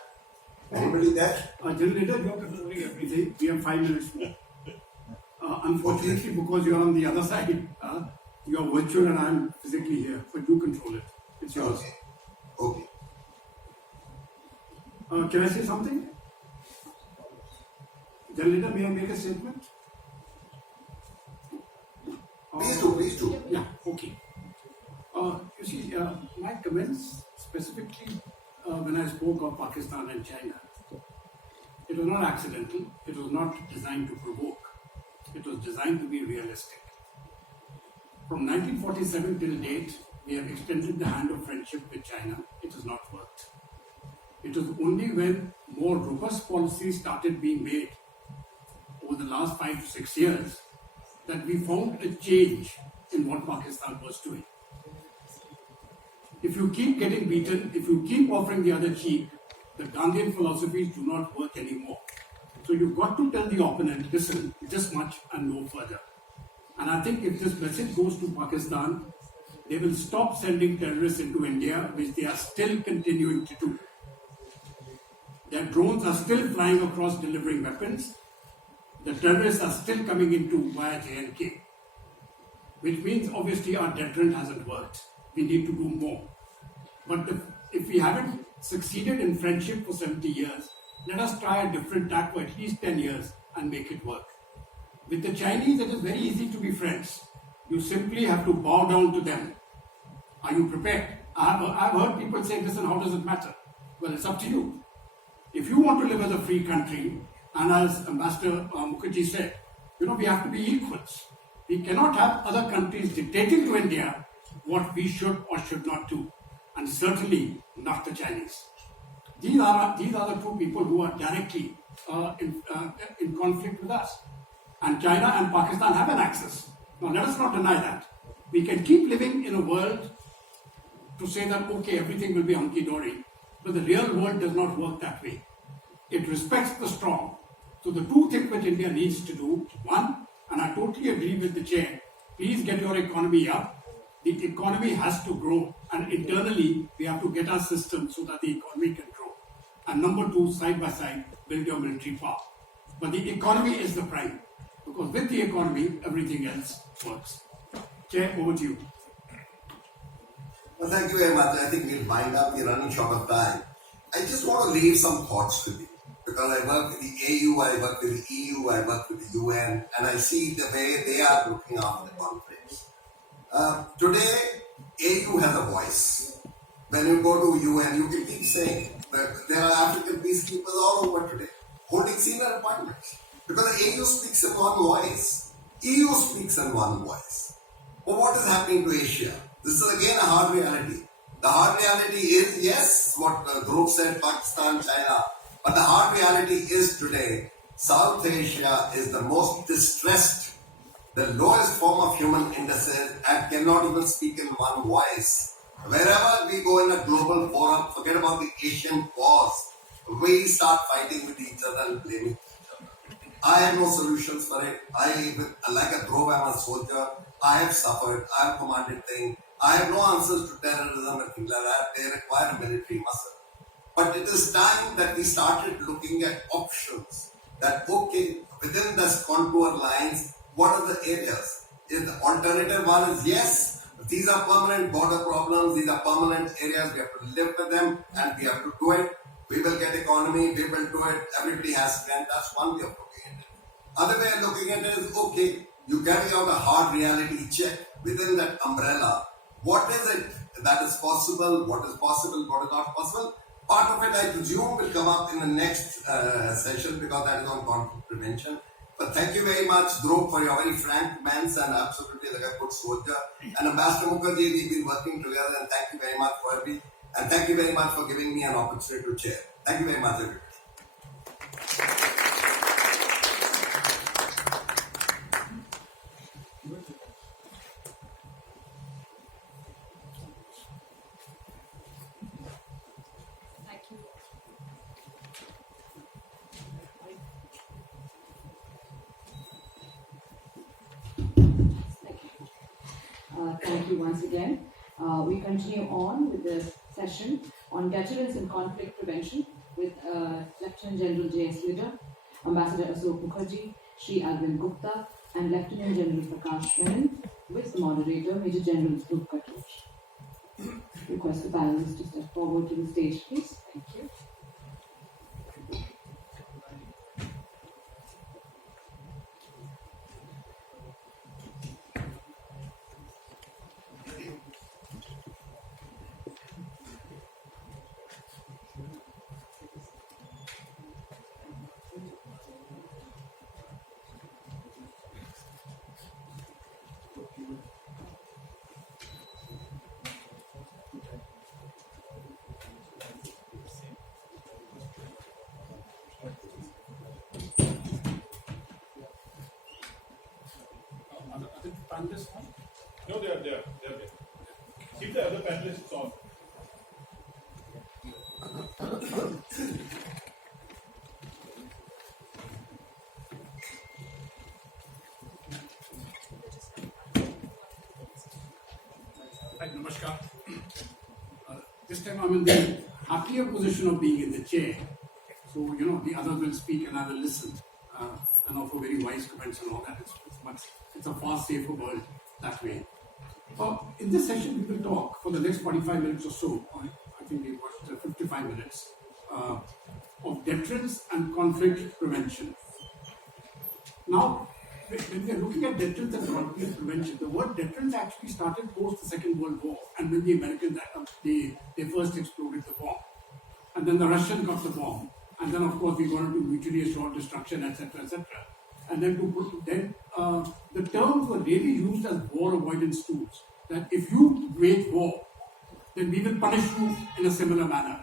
Anybody there? General Leader, you are controlling everything. We have 5 minutes more. Unfortunately, because you are on the other side, you are virtual and I am physically here. But you control it. It's yours. Okay. Can I say something? General Leader, may I make a statement? Please do. Yeah, okay. You see, my comments specifically when I spoke of Pakistan and China, it was not accidental, it was not designed to provoke, it was designed to be realistic. From 1947 till date, we have extended the hand of friendship with China. It has not worked. It was only when more robust policies started being made over the last 5 to 6 years that we found a change in what Pakistan was doing. If you keep getting beaten, if you keep offering the other cheek, the Gandhian philosophies do not work anymore. So you've got to tell the opponent, listen, this much and no further. And I think if this message goes to Pakistan, they will stop sending terrorists into India, which they are still continuing to do. Their drones are still flying across delivering weapons. The terrorists are still coming into via J&K, which means obviously our deterrent hasn't worked. We need to do more. But if we haven't succeeded in friendship for 70 years, let us try a different tack for at least 10 years and make it work. With the Chinese, it is very easy to be friends. You simply have to bow down to them. Are you prepared? I've heard people say, listen, how does it matter? Well, it's up to you. If you want to live as a free country, and as Ambassador Mukherjee said, we have to be equals. We cannot have other countries dictating to India what we should or should not do, and certainly not the Chinese. These are the two people who are directly in conflict with us. And China and Pakistan have an axis. Now let us not deny that. We can keep living in a world to say that, okay, everything will be hunky-dory, but the real world does not work that way. It respects the strong. So the two things which India needs to do, one, and I totally agree with the chair, please get your economy up. The economy has to grow, and internally we have to get our system so that the economy can grow. And number two, side by side, build your military power. But the economy is the prime, because with the economy, everything else works. Chair, over to you. Well, thank you very much. I think we'll wind up. We're running short of time. I just want to leave some thoughts with you, because I work with the AU, I work with the EU, I work with the UN, and I see the way they are looking after the conflicts. Today, AU has a voice. When you go to UN, you can keep saying that there are African peacekeepers all over today, holding senior appointments. Because AU speaks in one voice. EU speaks in one voice. But what is happening to Asia? This is again a hard reality. The hard reality is, yes, what Dhruv said, Pakistan, China. But the hard reality is today, South Asia is the most distressed, the lowest form of human indices, and cannot even speak in one voice. Wherever we go in a global forum, forget about the Asian cause. We start fighting with each other and blaming each other. I have no solutions for it. Like a Dhruv, I'm a soldier. I have suffered. I have commanded things. I have no answers to terrorism and things like that. They require military muscle. But it is time that we started looking at options. That, okay, within this contour lines, what are the areas? The alternative one is, yes, these are permanent border problems, these are permanent areas, we have to live with them and we have to do it. We will get economy, we will do it, everybody has strength. That's one way of looking at it. Other way of looking at it is, okay, you carry out a hard reality check within that umbrella. what is it that is possible, what is not possible. Part of it, I presume, will come up in the next session because that is on conflict prevention. But thank you very much, Dhruv, for your very frank comments and absolutely like a good soldier. And Ambassador Mukherjee, we've been working together, and thank you very much for everything. And thank you very much for giving me an opportunity to chair. Thank you very much, everybody. Thank you. Thank you once again. We continue on with the session on deterrence and conflict prevention with Lieutenant General J.S. Lidder, Ambassador Ashok Mukherjee, Shri Arvind Gupta, and Lieutenant General Prakash Menon, with the moderator, Major General Dhruv Katoch. Request the panelists to step forward to the stage, please. Thank you. Panelists on? No, they are there. Keep the other panelists on. Right, namaskar. This time I'm in the happier position of being in the chair. So, the others will speak and I will listen and offer very wise comments and all that. It's a far safer world that way. In this session, we will talk for the next 45 minutes or so, or I think we watched 55 minutes, of deterrence and conflict prevention. Now, when we are looking at deterrence and conflict prevention, the word deterrence actually started post the Second World War, and when the Americans they first exploded the bomb, and then the Russians got the bomb, and then of course we got into mutually assured destruction, etc., etc. And then the terms were really used as war avoidance tools. That if you wage war, then we will punish you in a similar manner.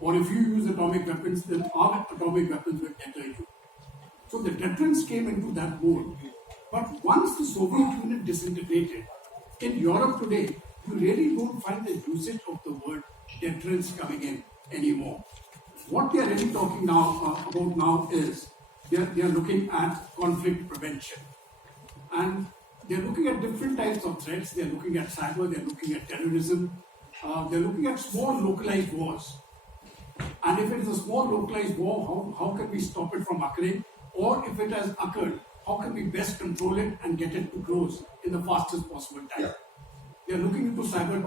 Or if you use atomic weapons, then our atomic weapons will deter you. So the deterrence came into that mode. But once the Soviet Union disintegrated, in Europe today, you really don't find the usage of the word deterrence coming in anymore. What we are really talking about now is they are looking at conflict prevention. And they are looking at different types of threats. They are looking at cyber, they are looking at terrorism, they are looking at small localized wars. And if it is a small localized war, how can we stop it from occurring? Or if it has occurred, how can we best control it and get it to close in the fastest possible time? Yeah. They are looking into cyber,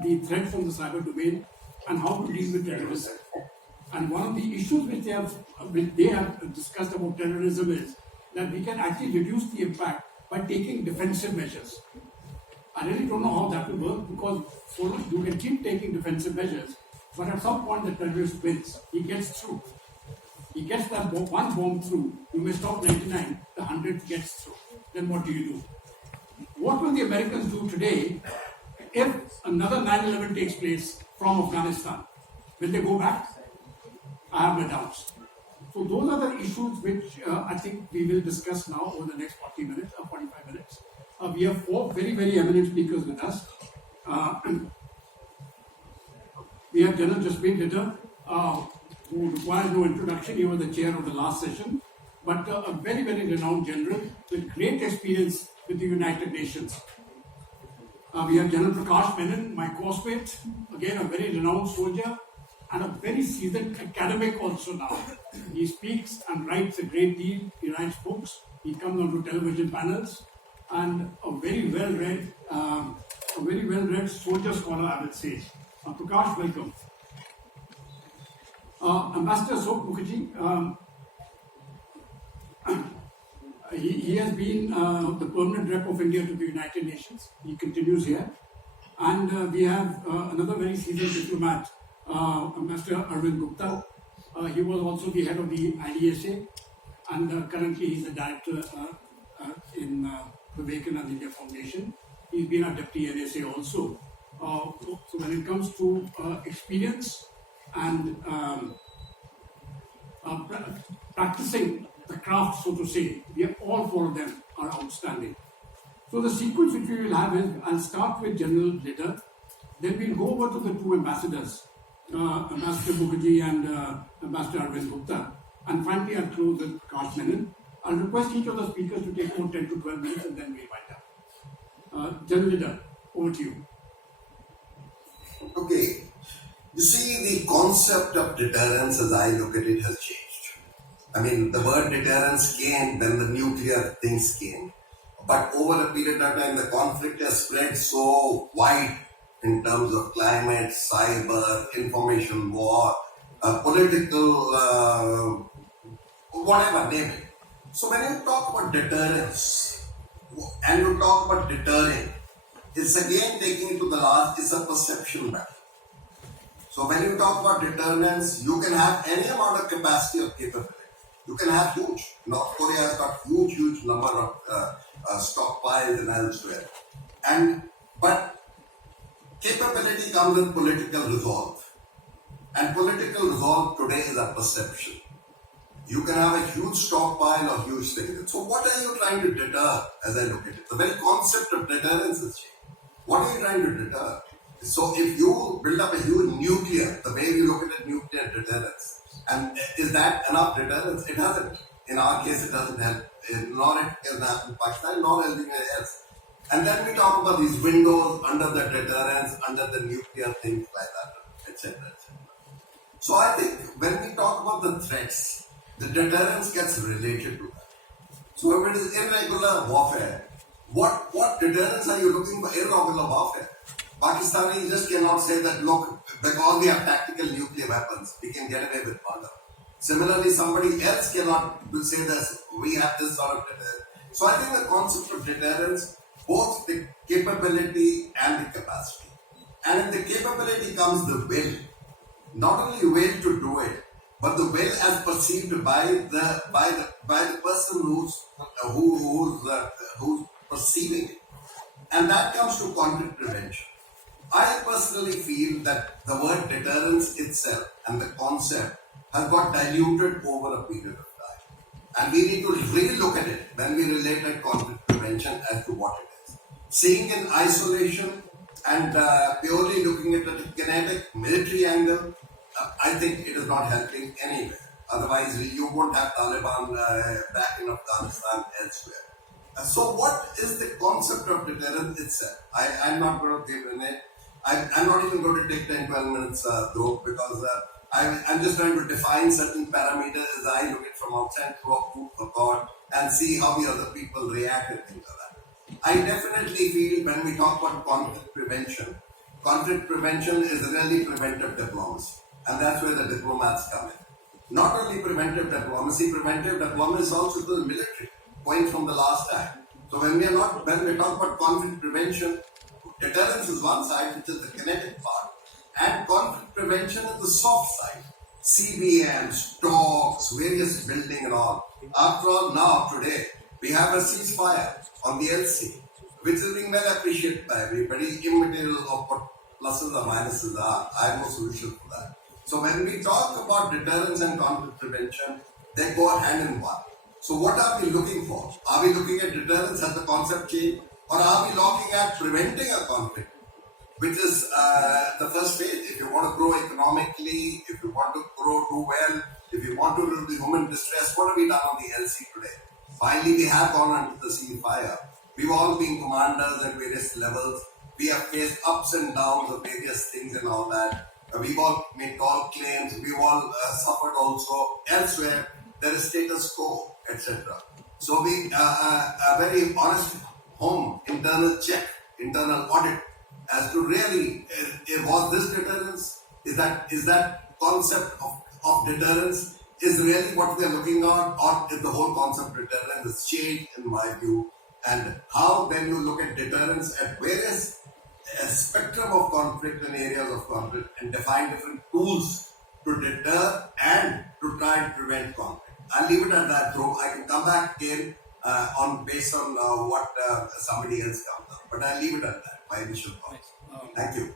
the threat from the cyber domain and how to deal with terrorism. And one of the issues which they have discussed about terrorism is that we can actually reduce the impact by taking defensive measures. I really don't know how that will work because you can keep taking defensive measures, but at some point the terrorist wins. He gets through. He gets that one bomb through. You may stop 99, the 100th gets through. Then what do you do? What will the Americans do today if another 9/11 takes place from Afghanistan? Will they go back? I have my doubts. So those are the issues which I think we will discuss now over the next 40 minutes or 45 minutes. We have four very, very eminent speakers with us. We have General Jaspreet Lidder, who requires no introduction. He was the chair of the last session, but a very, very renowned general with great experience with the United Nations. We have General Prakash Menon, my coursemate, again a very renowned soldier, and a very seasoned academic also now. He speaks and writes a great deal. He writes books. He comes onto television panels, and a very well-read soldier scholar, I would say. Prakash, welcome. Ambassador Ashok Mukherjee, he has been the permanent rep of India to the United Nations. He continues here. And we have another very seasoned diplomat, Ambassador Arvind Gupta. He was also the head of the IDSA, and currently he's the director in Vivekananda India Foundation. He's been a deputy NSA also. So when it comes to experience and practicing the craft, so to say, all four of them are outstanding. So the sequence which we will have is, I'll start with General Litter, then we'll go over to the two ambassadors, Ambassador Mukherjee and Ambassador Arvind Gupta, and finally I'll close with Prakash Menon. I'll request each of the speakers to take about 10 to 12 minutes and then we'll wind up. General Litter, over to you. Okay. You see, the concept of deterrence, as I look at it, has changed. I mean, the word deterrence came when the nuclear things came. But over a period of time, the conflict has spread so wide in terms of climate, cyber, information war, political, whatever, name it. So when you talk about deterrence and you talk about deterring, it's again taking it to the last, it's a perception battle. So when you talk about deterrence, you can have any amount of capacity or capability. You can have huge. North Korea has got huge number of stockpiles and elsewhere. But capability comes with political resolve. And political resolve today is a perception. You can have a huge stockpile or huge thing. So what are you trying to deter as I look at it? The very concept of deterrence has changed. What are you trying to deter? So if you build up a huge nuclear, the way we look at it, nuclear deterrence, and is that enough deterrence? It hasn't. In our case, it doesn't help. Nor it can happen in Pakistan, nor anything else. And then we talk about these windows under the deterrence, under the nuclear things like that, etc. etc. So I think when we talk about the threats, the deterrence gets related to that. So if it is irregular warfare, what deterrence are you looking for? Irregular warfare. Pakistanis just cannot say that, look, because we have tactical nuclear weapons, we can get away with murder. Similarly, somebody else cannot say this, we have this sort of deterrence. So I think the concept of deterrence, both the capability and the capacity. And in the capability comes the will. Not only will to do it, but the will as perceived by the person who's perceiving it. And that comes to conflict prevention. I personally feel that the word deterrence itself and the concept has got diluted over a period of time. And we need to really look at it when we relate at conflict prevention as to what it is. Seeing in isolation and purely looking at a kinetic military angle, I think it is not helping anywhere. Otherwise, you won't have Taliban back in Afghanistan elsewhere. So what is the concept of deterrence itself? I'm not going to give it. I'm not even going to take 10-12 minutes though, because I'm just trying to define certain parameters as I look at it from outside through a food for thought and see how the other people react and things like that. I definitely feel when we talk about conflict prevention is really preventive diplomacy. And that's where the diplomats come in. Not only preventive diplomacy is also to the military, point from the last time. So when we talk about conflict prevention, deterrence is one side, which is the kinetic part, and conflict prevention is the soft side. CBMs, talks, various building and all. After all, now, today, we have a ceasefire on the LC, which is being well appreciated by everybody, immaterial of what pluses or minuses are. I have no solution for that. So when we talk about deterrence and conflict prevention, they go hand in one. So what are we looking for? Are we looking at deterrence as the concept change? Or are we looking at preventing a conflict? Which is the first phase. If you want to grow economically, if you want to do well, if you want to reduce the human distress, what have we done on the LC today? Finally, we have gone into the ceasefire. We've all been commanders at various levels. We have faced ups and downs of various things and all that. We've all made tall claims. We've all suffered also. Elsewhere, there is status quo, etc. So we a very honest internal check, internal audit as to really was this deterrence? Is that concept of deterrence is really what we are looking at, or is the whole concept of deterrence has changed in my view? And how then you look at deterrence at various a spectrum of conflict and areas of conflict and define different tools to deter and to try and prevent conflict. I'll leave it at that, though. I can come back again based on what somebody else comes up. But I'll leave it at that, my initial thoughts. Thank you.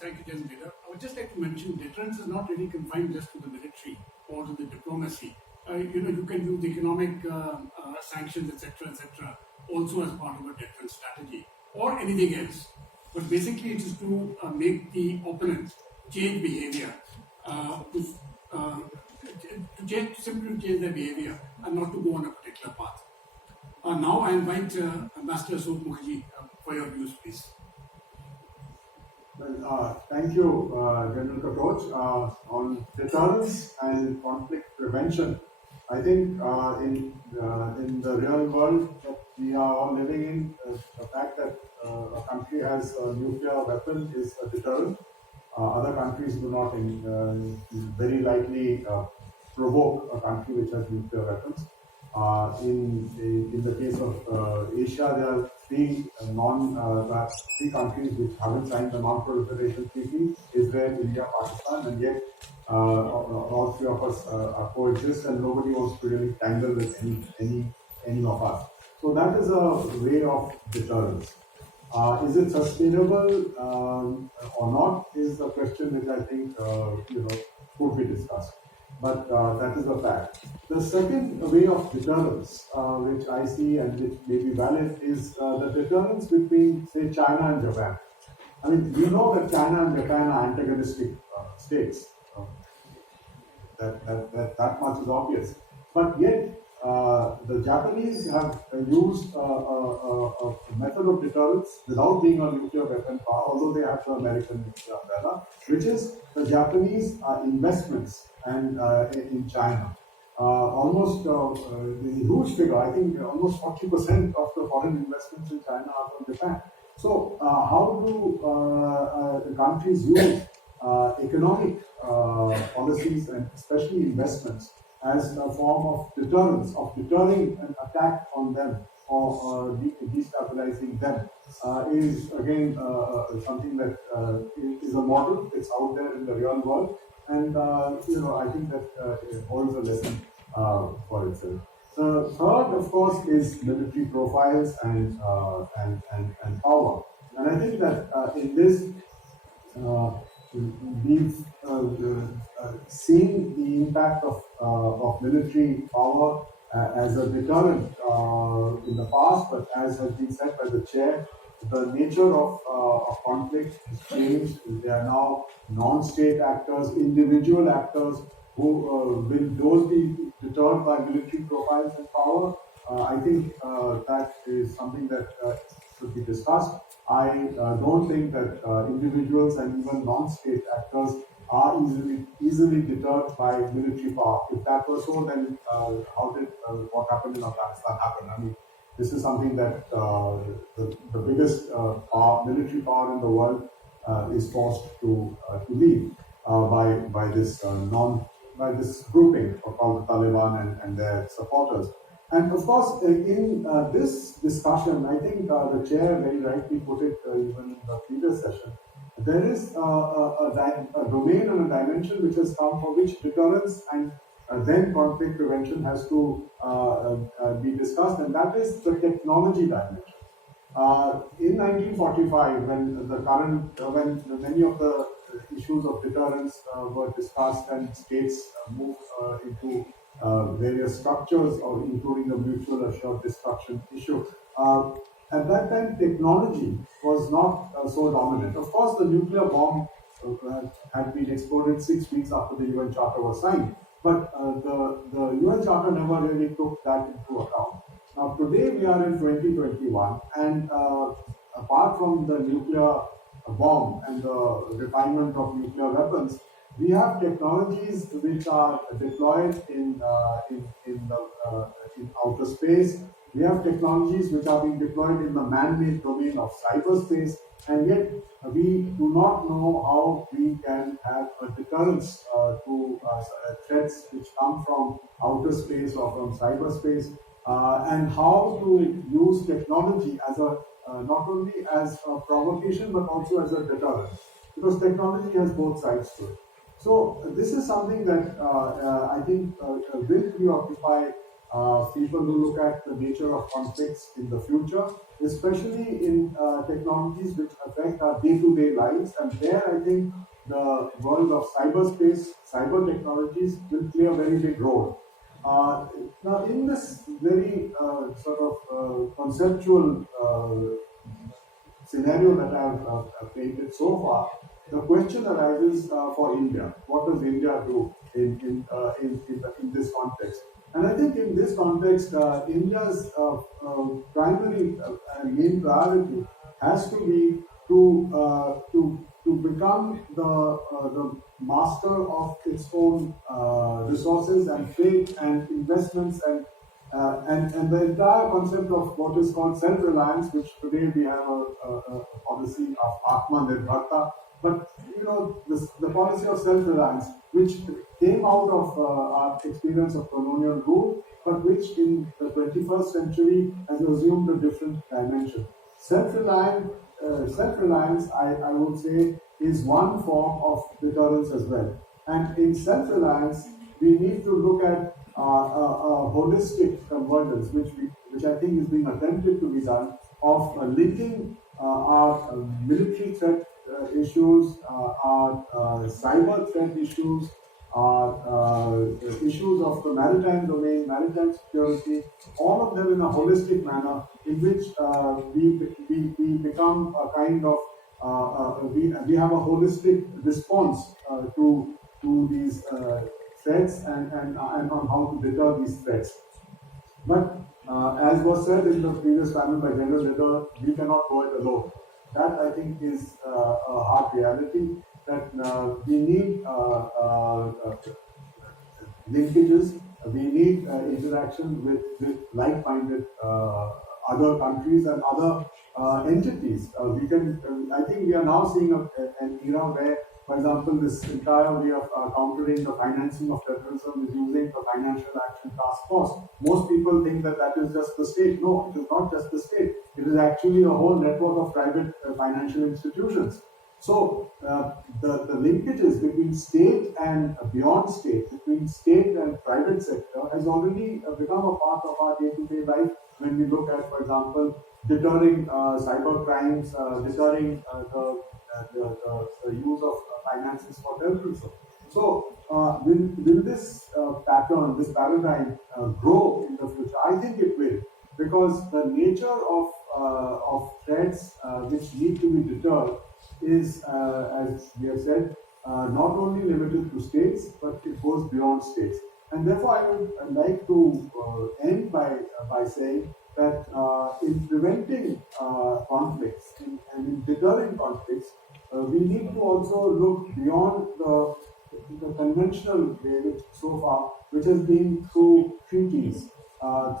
Thank you, General Leader. I would just like to mention deterrence is not really confined just to the military or to the diplomacy. You can use economic sanctions, etc., also as part of a deterrence strategy or anything else. But basically, it is to make the opponent change behavior, simply change their behavior and not to go on a particular path. Now I invite Ambassador Ashok Mukherjee for your views, please. Well, thank you, General Katoch. On deterrence and conflict prevention, I think in the real world that we are all living in, the fact that a country has a nuclear weapon is a deterrent. Other countries do not very likely provoke a country which has nuclear weapons. In the case of Asia, there are three countries which haven't signed the Non-Proliferation Treaty: Israel, India, Pakistan, and yet all three of us coexist, and nobody wants to really tangle with any of us. So that is a way of deterrence. Is it sustainable or not? Is a question which I think could be discussed. But that is a fact. The second way of deterrence, which I see and which may be valid, is the deterrence between, say, China and Japan. I mean, we know that China and Japan are antagonistic states. That much is obvious. But yet, the Japanese have used a method of deterrence without being a nuclear weapon power, although they have the American nuclear umbrella, which is the Japanese investments and in China. Almost a huge figure, I think almost 40% of the foreign investments in China are from Japan. So how do countries use economic policies and especially investments as a form of deterrence, of deterring an attack on them or destabilizing them, is again something that is a model. It's out there in the real world, and I think that it holds a lesson for itself. The third, of course, is military profiles and power, and I think that in this we've seen the impact of military power as a deterrent in the past, but as has been said by the chair, the nature of conflict has changed. They are now non-state actors, individual actors who will those be deterred by military profiles and power. I think that is something that should be discussed. I don't think that individuals and even non-state actors are easily deterred by military power. If that were so, then how did what happened in Afghanistan happen? I mean, this is something that the biggest military power in the world is forced to leave by this grouping called the Taliban and their supporters. And of course, in this discussion, I think the chair very rightly put it even in the previous session, there is a domain and a dimension which has come for which deterrence and then conflict prevention has to be discussed, and that is the technology dimension. In 1945, when many of the issues of deterrence were discussed and states moved into various structures, or including the mutual assured destruction issue. At that time, technology was not so dominant. Of course, the nuclear bomb had been exploded 6 weeks after the UN Charter was signed, but the UN Charter never really took that into account. Now, today we are in 2021, and apart from the nuclear bomb and the refinement of nuclear weapons, we have technologies which are deployed in outer space. We have technologies which are being deployed in the man-made domain of cyberspace, and yet we do not know how we can have a deterrence to threats which come from outer space or from cyberspace, and how to use technology as a not only as a provocation but also as a deterrent, because technology has both sides to it. So this is something that I think will preoccupy people who look at the nature of conflicts in the future, especially in technologies which affect our day-to-day lives. And there, I think the world of cyberspace, cyber technologies will play a very big role. Now, in this very sort of conceptual scenario that I've painted so far, the question arises for India. What does India do in this context? And I think in this context, India's primary and main priority has to be to become the master of its own resources and trade and investments and the entire concept of what is called self-reliance, which today we have a policy of Atmanirbharta. But the policy of self-reliance, which came out of our experience of colonial rule, but which in the 21st century has assumed a different dimension. Self-reliance, I would say, is one form of deterrence as well. And in self-reliance, we need to look at a holistic convergence, which I think is being attempted to be done, of linking our military threat issues, our cyber threat issues, our issues of the maritime domain, maritime security, all of them in a holistic manner, in which we become a kind of we have a holistic response to these threats and on how to deter these threats. But as was said in the previous panel by General Leader, we cannot go it alone. That, I think, is a hard reality, that we need linkages, we need interaction with like-minded other countries and other entities. I think we are now seeing an era where, for example, this entire way of countering the financing of terrorism is using the Financial Action Task Force. Most people think that is just the state. No, it is not just the state. It is actually a whole network of private financial institutions. So the linkages between state and beyond state, between state and private sector, has already become a part of our day-to-day life when we look at, for example, deterring cyber crimes, deterring the use of finances for terrorism. So will this pattern, this paradigm grow in the future? I think it will, because the nature of threats which need to be deterred is, as we have said, not only limited to states, but it goes beyond states. And therefore, I would like to end by saying that in preventing conflicts and in deterring conflicts, we need to also look beyond the conventional way, which so far, which has been through treaties,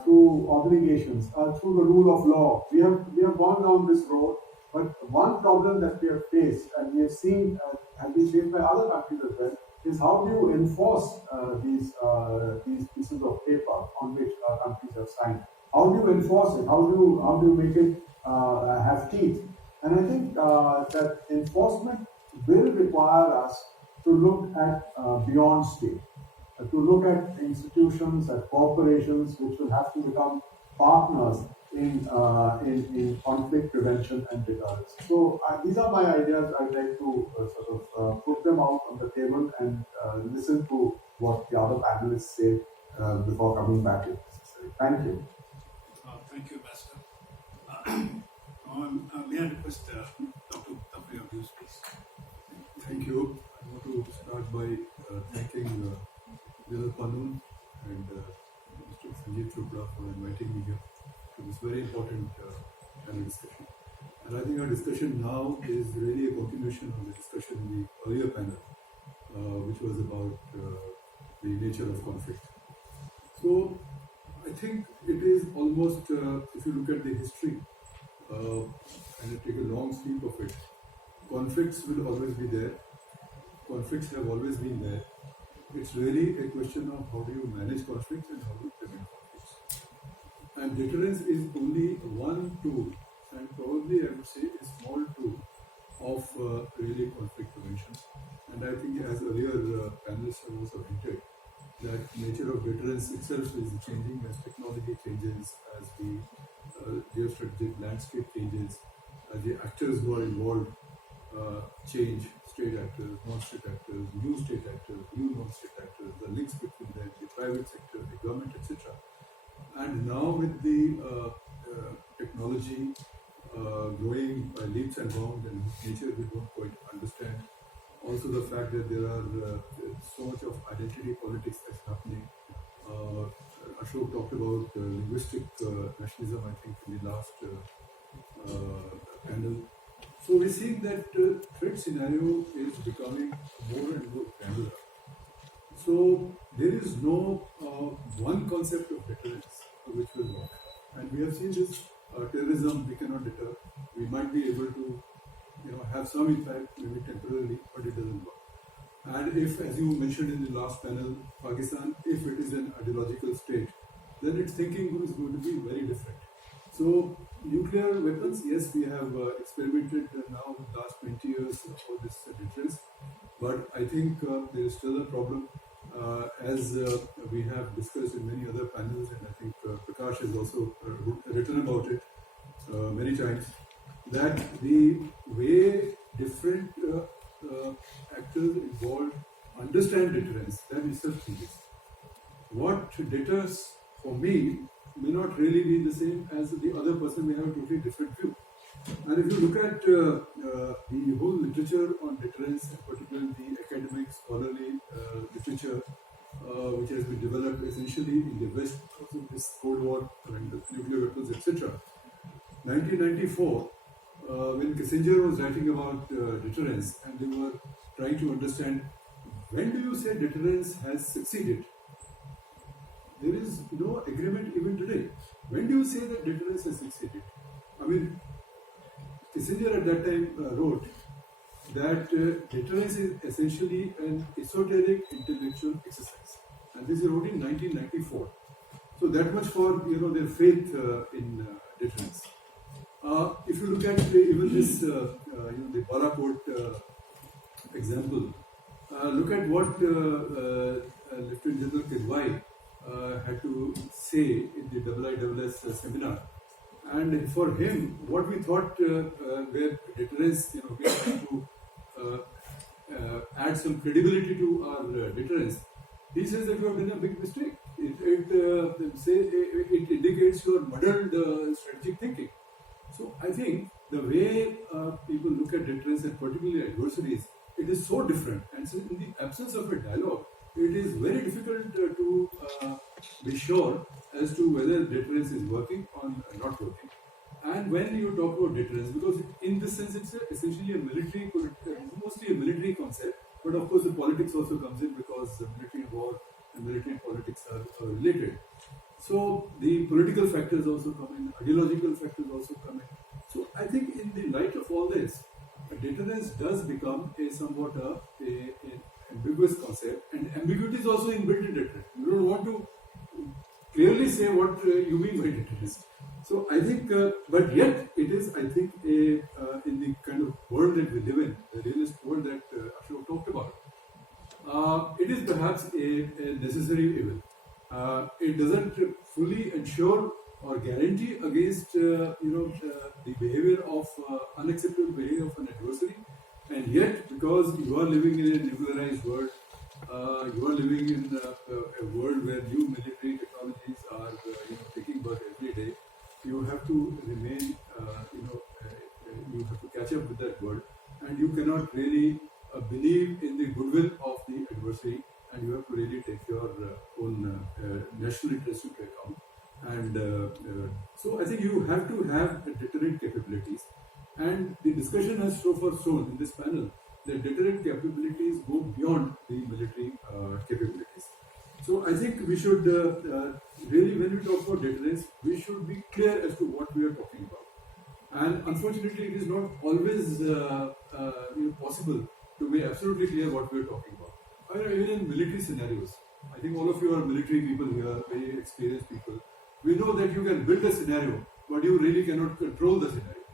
through obligations, through the rule of law. We have gone down this road, but one problem that we have faced, and we have seen has been faced by other countries as well, is how do you enforce these pieces of paper on which countries have signed? How do you enforce it? How do you make it have teeth? And I think that enforcement will require us to look at beyond state, to look at institutions, at corporations, which will have to become partners in conflict prevention and deterrence. So these are my ideas. I'd like to sort of put them out on the table and listen to what the other panelists say before coming back if necessary. Thank you. Thank you, Ambassador. May I request Dr. Tafri of views, please? Thank you. I want to start by thanking General Panun and Mr. Sanjeev Chopra for inviting me here to this very important panel discussion. And I think our discussion now is really a continuation of the discussion in the earlier panel, which was about the nature of conflict. So I think it is almost, if you look at the history and take a long sweep of it, conflicts will always be there. Conflicts have always been there. It's really a question of how do you manage conflicts and how do you prevent conflicts. And deterrence is only one tool and probably I would say a small tool of really conflict prevention. And I think as earlier panelists have also hinted, that nature of deterrence itself is changing as technology changes, as the geostrategic landscape changes, as the actors who are involved change, state actors, non-state actors, new state actors, new non-state actors, the links between them, the private sector, the government, etc. And now with the technology growing by leaps and bounds, and nature we don't quite understand. Also the fact that there are so much of identity politics that's happening. Ashok talked about linguistic nationalism, I think, in the last panel. So we're seeing that threat scenario is becoming more and more granular. So there is no one concept of deterrence which will work. And we have seen this terrorism we cannot deter. We might be able to have some impact, maybe temporarily, but it doesn't work. And if, as you mentioned in the last panel, Pakistan, if it is an ideological state, then its thinking is going to be very different. So nuclear weapons, yes, we have experimented now in the last 20 years for this deterrence, but I think there is still a problem. As we have discussed in many other panels, and I think Prakash has also written about it many times, that the way different actors involved understand deterrence, that itself changes. What deters for me may not really be the same as the other person may have a totally different view. And if you look at the whole literature on deterrence, and particularly the academic scholarly literature which has been developed essentially in the West because of this Cold War and the nuclear weapons, etc. 1994, when Kissinger was writing about deterrence, and they were trying to understand when do you say deterrence has succeeded? There is no agreement even today. When do you say that deterrence has succeeded? I mean, Kissinger at that time wrote that deterrence is essentially an esoteric intellectual exercise, and this is wrote in 1994. So that much for their faith in deterrence. If you look at even this, the Balakot example, look at what Lieutenant General Kidwai had to say in the IISS seminar. And for him, what we thought where deterrence, we are trying to add some credibility to our deterrence, he says that you have done a big mistake. It indicates your muddled strategic thinking. So I think the way people look at deterrence, and particularly adversaries, it is so different. And so in the absence of a dialogue, it is very difficult to be sure as to whether deterrence is working or not working. And when you talk about deterrence, because in this sense it's essentially a military, mostly a military concept, but of course the politics also comes in because the military war and military politics are related. So the political factors also come in, ideological factors also come in. So I think in the light of all this, deterrence does become a somewhat an ambiguous concept, and ambiguity is also inbuilt in deterrence. You don't want to clearly say what you mean by deterrence. So I think, but yet it is, I think, in the kind of world that we live in, the realist world that Ashok talked about, it is perhaps a necessary evil. It doesn't fully ensure or guarantee against the behavior of unacceptable behavior of an adversary, and yet because you are living in a nuclearized world, you are living in a world where new military technologies are taking birth every day. You have to remain, you have to catch up with that world, and you cannot really believe in the goodwill of the adversary, and you have to really take your own national interest into account. And so I think you have to have deterrent capabilities, and the discussion has so far shown in this panel that deterrent capabilities go beyond the military capabilities. So I think we should really, when we talk about deterrence, we should be clear as to what we are talking about. And unfortunately, it is not always possible to be absolutely clear what we are talking about. I mean, even in military scenarios, I think all of you are military people here, very experienced people. We know that you can build a scenario, but you really cannot control the scenario.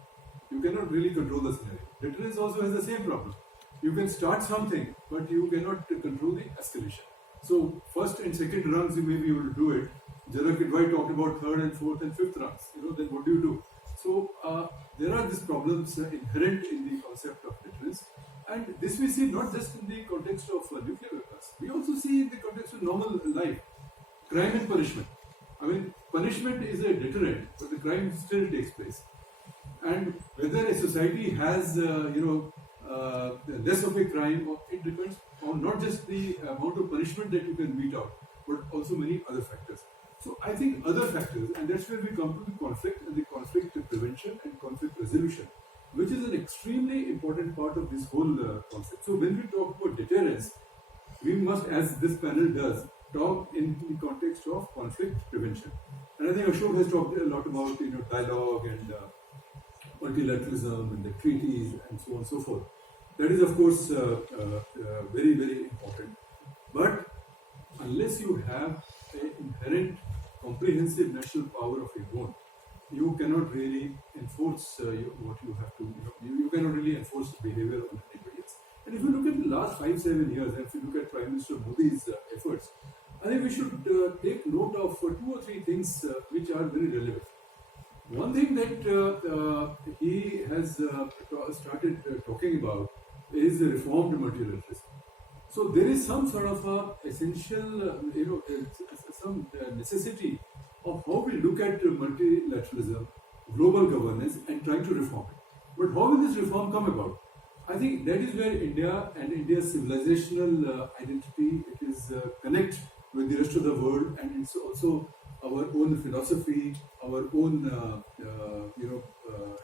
cannot really control the scenario. Deterrence also has the same problem. You can start something, but you cannot control the escalation. So first and second rungs you may be able to do it. Jara Kidwai talked about third and fourth and fifth rungs. Then what do? So there are these problems inherent in the concept of deterrence, and this we see not just in the context of nuclear weapons. We also see in the context of normal life, crime and punishment. I mean, punishment is a deterrent, but the crime still takes place. And whether a society has, less of a crime, it depends on not just the amount of punishment that you can mete out, but also many other factors. So I think other factors, and that's where we come to the conflict and the conflict prevention and conflict resolution, which is an extremely important part of this whole concept. So when we talk about deterrence, we must, as this panel does, talk in the context of conflict prevention. And I think Ashok has talked a lot about dialogue and multilateralism and the treaties and so on and so forth. That is, of course, very, very important. But unless you have an inherent comprehensive national power of your own, you cannot really enforce what you have to. You cannot really enforce behavior on anybody else. And if you look at the last 5-7 years, and if you look at Prime Minister Modi's efforts, I think we should take note of 2 or 3 things which are very relevant. One thing that he has started talking about is the reformed multilateralism. So there is some sort of essential, some necessity of how we look at multilateralism, global governance, and trying to reform it. But how will this reform come about? I think that is where India and India's civilizational identity, it is connect with the rest of the world, and it's also our own philosophy, our own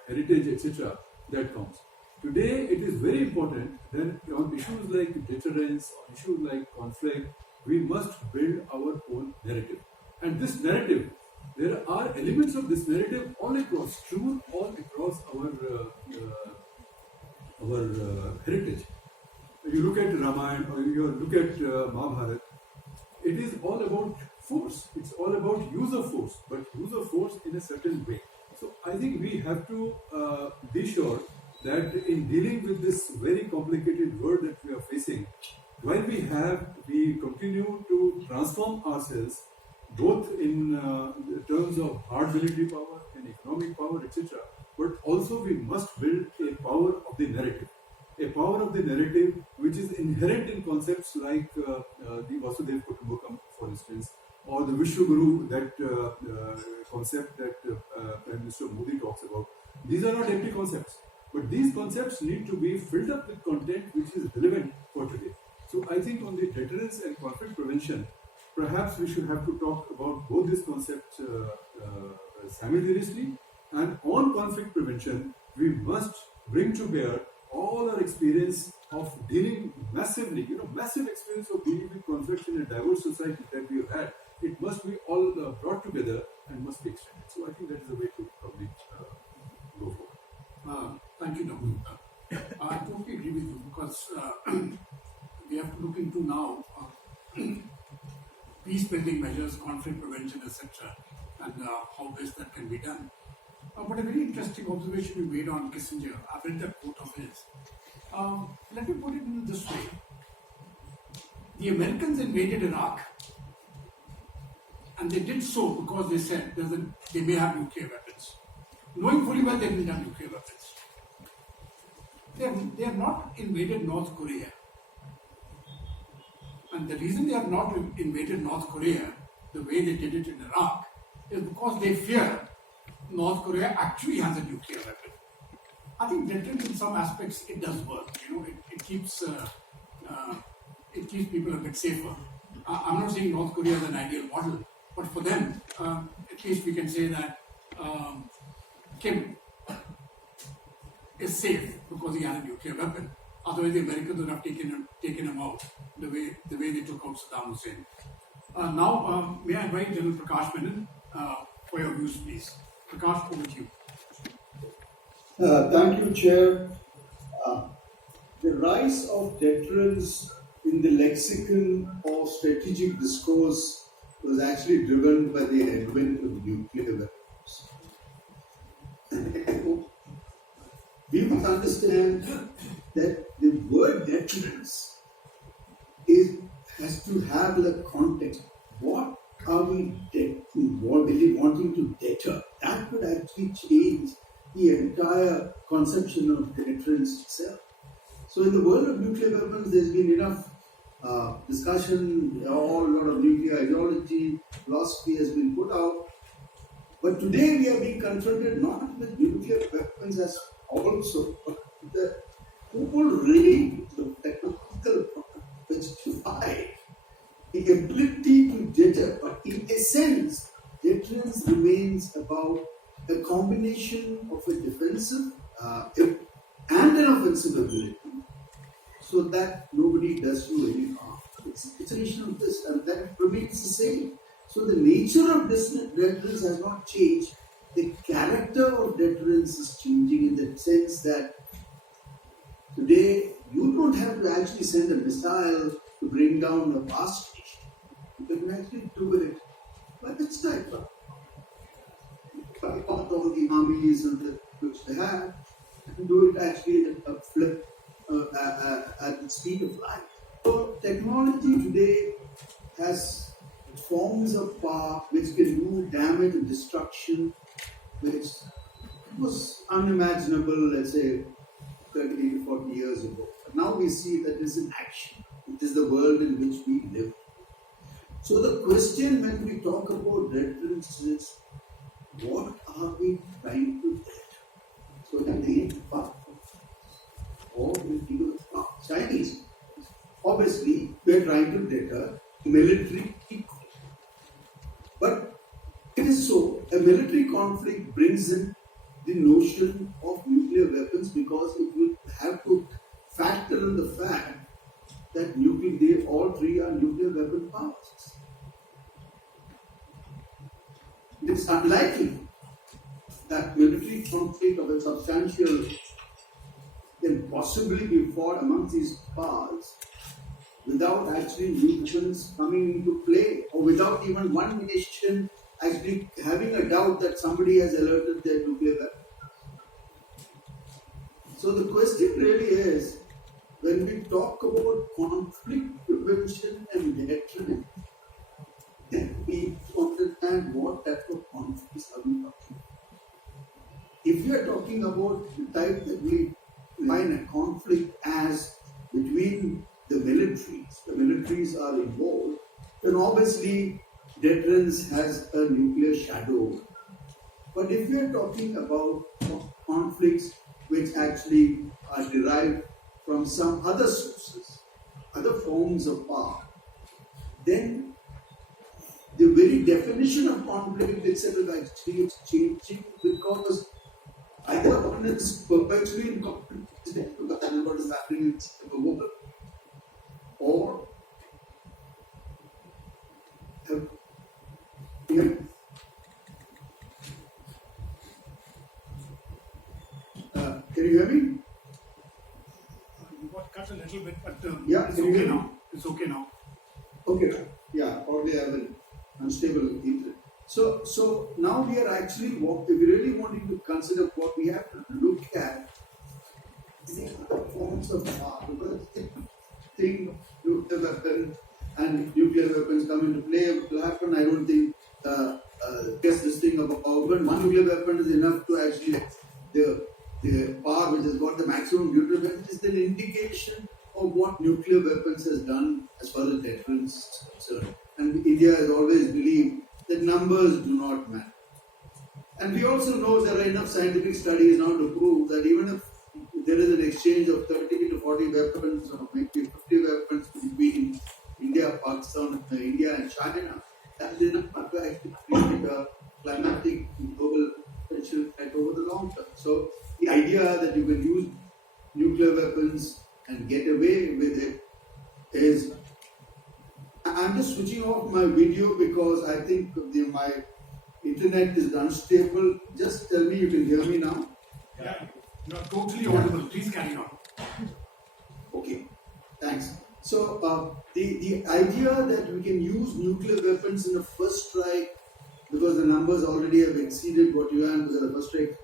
heritage, etc. that counts. Today, it is very important that on issues like deterrence, on issues like conflict, we must build our own narrative. And this narrative, there are elements of this narrative all across our heritage. You look at Ramayana or you look at Mahabharata, it is all about force. It's all about use of force, but use of force in a certain way. So I think we have to be sure that in dealing with this very complicated world that we are facing, while we continue to transform ourselves both in terms of hard military power and economic power, etc. But also we must build a power of the narrative. A power of the narrative which is inherent in concepts like the Vasudhaiva Kutumbakam, for instance, or the Vishwaguru, that concept that Prime Minister Modi talks about. These are not empty concepts, but these concepts need to be filled up with content which is relevant for today. So I think on the deterrence and conflict prevention, perhaps we should have to talk about both these concepts simultaneously. And on conflict prevention, we must bring to bear all our experience of dealing massive experience of dealing with conflicts in a diverse society that we have had. It must be all brought together and must be extended. So I think that is the way to probably go forward. Thank you, Dr. I totally agree with you because we have to look into now peace building measures, conflict prevention, etc., and how best that can be done. But a very interesting observation you made on Kissinger, I've read that quote of his. Let me put it in this way. The Americans invaded Iraq, and they did so because they said they may have nuclear weapons, knowing fully well they didn't have nuclear weapons. They have not invaded North Korea. And the reason they have not invaded North Korea the way they did it in Iraq is because they fear North Korea actually has a nuclear weapon. I think that in some aspects it does work. It keeps people a bit safer. I'm not saying North Korea is an ideal model, but for them, at least we can say that Kim is safe because he has a nuclear weapon. Otherwise, the Americans would have taken him out the way they took out Saddam Hussein. Now, may I invite General Prakash Menon for your views, please. Prakash, over to you. Thank you, Chair. The rise of deterrence in the lexicon or strategic discourse was actually driven by the advent of nuclear weapons. to understand that the word deterrence has to have the context. What are we really wanting to deter? That would actually change the entire conception of deterrence itself. So in the world of nuclear weapons, there's been enough discussion, a lot of nuclear ideology, philosophy has been put out. But today we are being confronted not with nuclear weapons as also, but with the whole range of technological which defy the ability to deter. But in essence, deterrence remains about a combination of a defensive and an offensive ability, so that nobody does you any harm. It's an issue of this, and that remains the same. So the nature of deterrence has not changed. The character of deterrence is changing in the sense that today you don't have to actually send a missile to bring down a power station. You can actually do it by the sniper. All the armies and which they have, you can do it actually at a flip at the speed of light. So technology today has forms of power which can do damage and destruction, which was unimaginable, let's say, 30 to 40 years ago. But now we see that is in action. It is the world in which we live. So the question when we talk about deterrence is, what are we trying to get? So that they get power. Or we deal with power. Chinese. Obviously, we are trying to deter military conflict. But it is so, a military conflict brings in the notion of nuclear weapons because it will have to factor in the fact that they all three are nuclear weapon powers. It is unlikely that military conflict of a substantial can possibly be fought amongst these powers without actually weapons coming into play, or without even one nation actually having a doubt that somebody has alerted their nuclear weapon. So the question really is, when we talk about conflict prevention and deterrence, then we need to understand what type of conflicts are we talking about. If we are talking about the type that we define a conflict as between the militaries are involved, then obviously deterrence has a nuclear shadow. But if we are talking about conflicts which actually are derived from some other sources, other forms of power, then the very definition of conflict itself actually is changing, because either one is perpetually in conflict with what is happening in the world, or can you hear me? You got cut a little bit, but Yeah, it's can you okay hear me? now. It's okay now. Okay, yeah, or they have an unstable internet. So now we are actually, if we really wanting to consider what we have to look at, the other forms of power, because think nuclear weapons and nuclear weapons come into play, what will happen? I don't think guess this thing about when one nuclear weapon is enough to actually the power which has got the maximum nuclear weapons is an indication of what nuclear weapons has done as far as deterrence is concerned. And India has always believed that numbers do not matter. And we also know there are enough scientific studies now to prove that even if there is an exchange of 30 to 40 weapons or maybe 50 weapons between India, Pakistan, India and China, that is enough to actually create a climatic global potential threat over the long term. So the idea that you can use nuclear weapons and get away with it is... I'm just switching off my video because I think my internet is unstable. Just tell me you can hear me now. Yeah, you are totally audible. Please carry on. Okay, thanks. So the idea that we can use nuclear weapons in a first strike, because the numbers already have exceeded what you have, because the first strike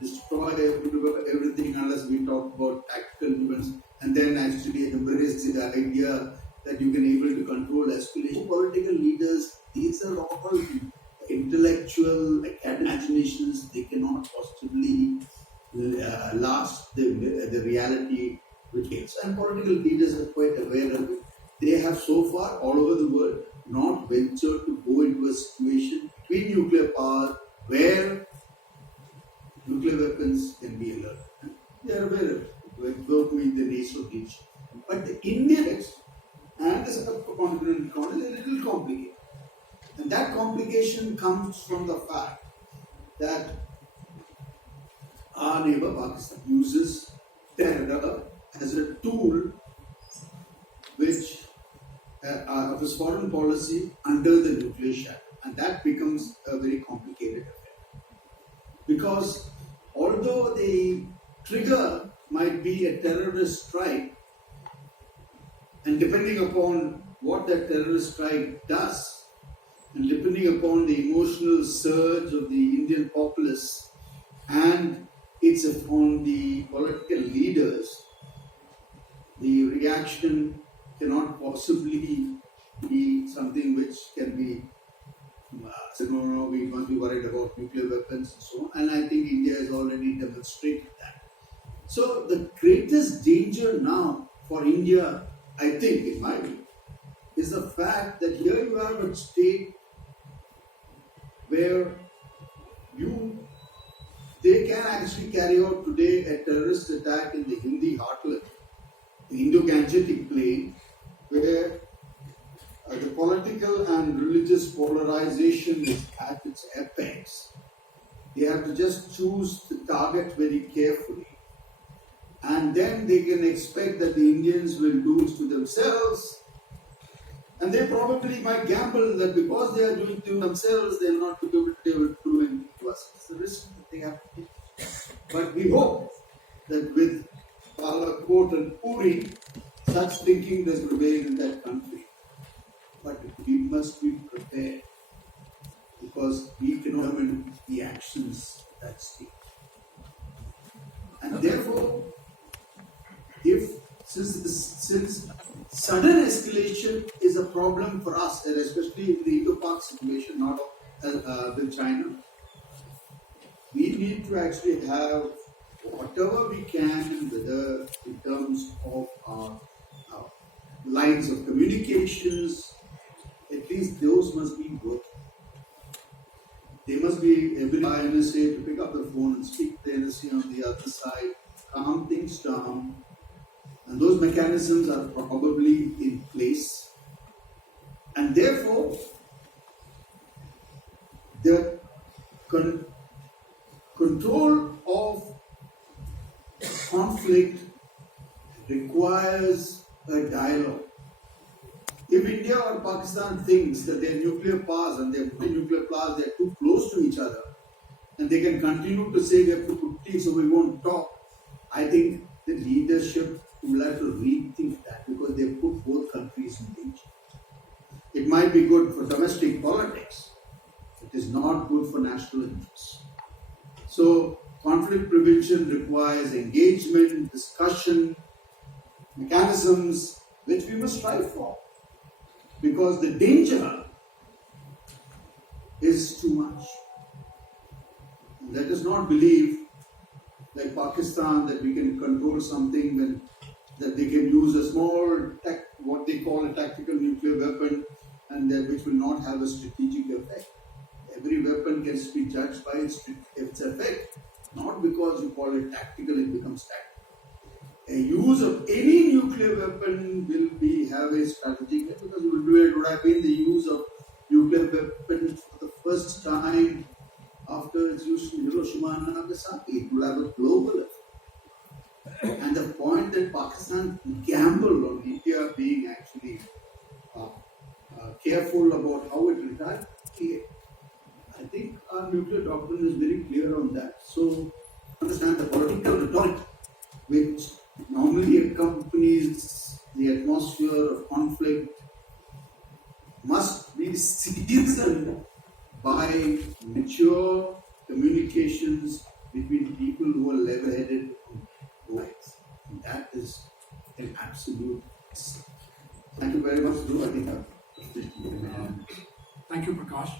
destroy everything unless we talk about tactical weapons, and then actually embrace the idea that you can able to control escalation. Political leaders, these are all intellectual imaginations. They cannot possibly last the reality which is. And political leaders are quite aware of it. They have so far all over the world not ventured to go into a situation between nuclear power where nuclear weapons can be alert. They are aware of it, work with the NATO region. But the Indians and the subcontinent economy is a little complicated. And that complication comes from the fact that our neighbor Pakistan uses terror as a tool which of his foreign policy under the nuclear shadow. And that becomes a very complicated affair. Because although the trigger might be a terrorist strike, and depending upon what that terrorist strike does, and depending upon the emotional surge of the Indian populace and it's upon the political leaders, the reaction cannot possibly be something which can be no, we must be worried about nuclear weapons and so on. And I think India has already demonstrated that. So the greatest danger now for India, I think, in my view, is the fact that here you have a state where they can actually carry out today a terrorist attack in the Hindi heartland, the Indo-Gangetic plain, where the political and religious polarization is at its apex. They have to just choose the target very carefully. And then they can expect that the Indians will do it to themselves. And they probably might gamble that because they are doing it to themselves, they will not be able to do it to us. It's the risk that they have to take. But we hope that with Balakot and Puri, such thinking does prevail in that country. But we must be prepared because we cannot determine the actions at stake. And therefore, since sudden escalation is a problem for us, and especially in the Indo-Pak situation, not with China, we need to actually have whatever we can, whether in terms of our lines of communications, at least those must be working. There must be every NSA to pick up the phone and speak to the NSA on the other side, calm things down. And those mechanisms are probably in place. And therefore, the control of conflict requires a dialogue. If India or Pakistan thinks that they are nuclear powers and they are nuclear powers, they are too close to each other, and they can continue to say we have to put tea so we won't talk, I think the leadership will have to rethink that because they put both countries in danger. It might be good for domestic politics. It is not good for national interests. So conflict prevention requires engagement, discussion, mechanisms which we must strive for. Because the danger is too much. And let us not believe, like Pakistan, that we can control something and that they can use a small, what they call a tactical nuclear weapon, and that which will not have a strategic effect. Every weapon gets to be judged by its effect, not because you call it tactical, it becomes tactical. A use of any nuclear weapon will have a strategic effect because it would have been the use of nuclear weapons for the first time after its use in Hiroshima and Nagasaki. It would have a global effect. And the point that Pakistan gambled on India being actually careful about how it retaliates, I think our nuclear doctrine is very clear on that. So, understand the political rhetoric which normally accompanies the atmosphere of conflict must be seasoned by mature communications between people who are level-headed on both sides. That is an absolute. Thank you very much, Dhruv. I think I've Thank you, Prakash.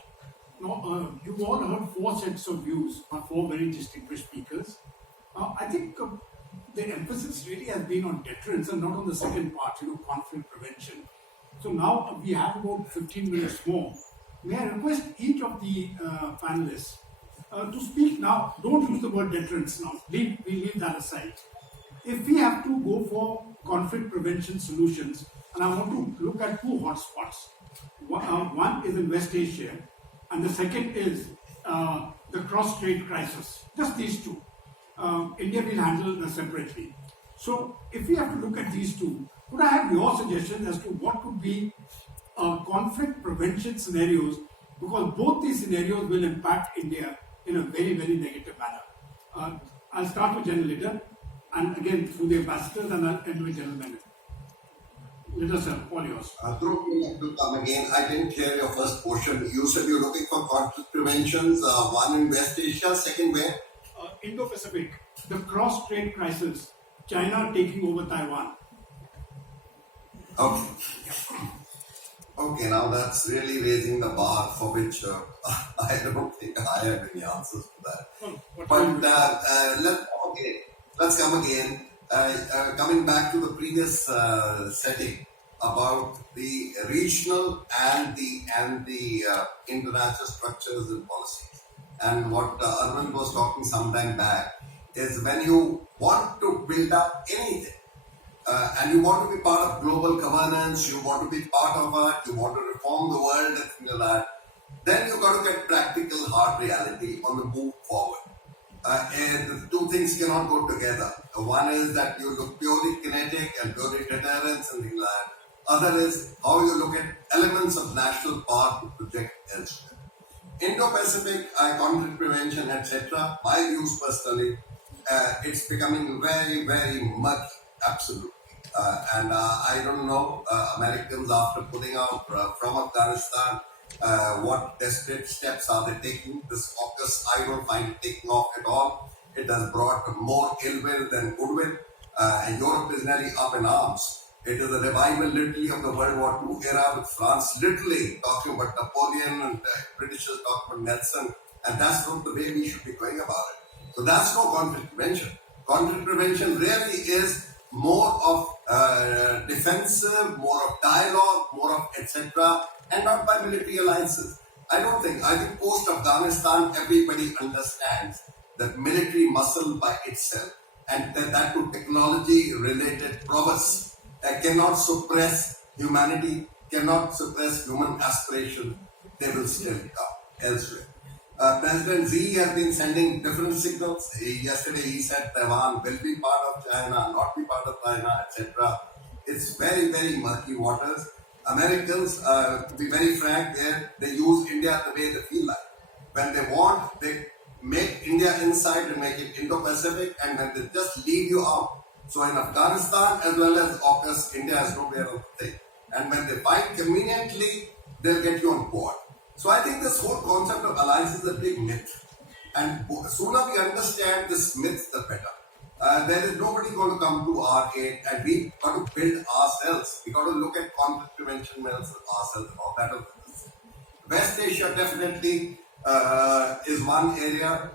Now, you've all heard four sets of views by four very distinguished speakers. I think the emphasis really has been on deterrence and not on the second part, conflict prevention. So now we have about 15 minutes more. May I request each of the panelists to speak now? Don't use the word deterrence now. We leave that aside. If we have to go for conflict prevention solutions, and I want to look at two hotspots. One is in West Asia, and the second is the cross-strait crisis. Just these two. India will handle separately. So, if we have to look at these two, could I have your suggestions as to what could be conflict prevention scenarios? Because both these scenarios will impact India in a very, very negative manner. I'll start with General Leader, and again through the ambassadors, and I'll end with General Manager. Leader, sir, all yours. Dhruv, you have to come again. I didn't hear your first portion. You said you're looking for conflict preventions, one in West Asia, second where? Indo-Pacific, the cross-strait crisis, China taking over Taiwan. Okay. Okay, now that's really raising the bar for which I don't think I have any answers to that. Let's come again. Coming back to the previous setting about the regional and the international structures and policies. And what Arvind was talking some time back is when you want to build up anything and you want to be part of global governance, you want to be part of it, you want to reform the world and things like that, then you've got to get practical, hard reality on the move forward. And the two things cannot go together. One is that you look purely kinetic and purely deterrence and things like that. Other is how you look at elements of national power to project elsewhere. Indo-Pacific, conflict prevention, etc. My views personally, it's becoming very, very murky, absolutely. And I don't know, Americans after pulling out from Afghanistan, what desperate steps are they taking? This AUKUS, I don't find it taking off at all. It has brought more ill will than goodwill. And Europe is nearly up in arms. It is a revival literally of the World War II era with France literally talking about Napoleon and Britishers talking about Nelson. And that's not the way we should be going about it. So that's no conflict prevention. Conflict prevention really is more of defensive, more of dialogue, more of etc. and not by military alliances. I think post-Afghanistan, everybody understands that military muscle by itself and that to technology-related prowess cannot suppress humanity, cannot suppress human aspiration. They will still come elsewhere. President Xi has been sending different signals. Yesterday he said Taiwan will be part of China, not be part of China, etc. It's very, very murky waters. Americans, to be very frank, they use India the way they feel like. When they want, they make India inside and make it Indo-Pacific, and then they just leave you out. So in Afghanistan as well as AUKUS, India has nowhere of the thing. And when they fight conveniently, they'll get you on board. So I think this whole concept of alliance is a big myth. And the sooner we understand this myth, the better. There is nobody going to come to our aid, and we've got to build ourselves. We've got to look at conflict prevention measures ourselves and all that. West Asia definitely is one area.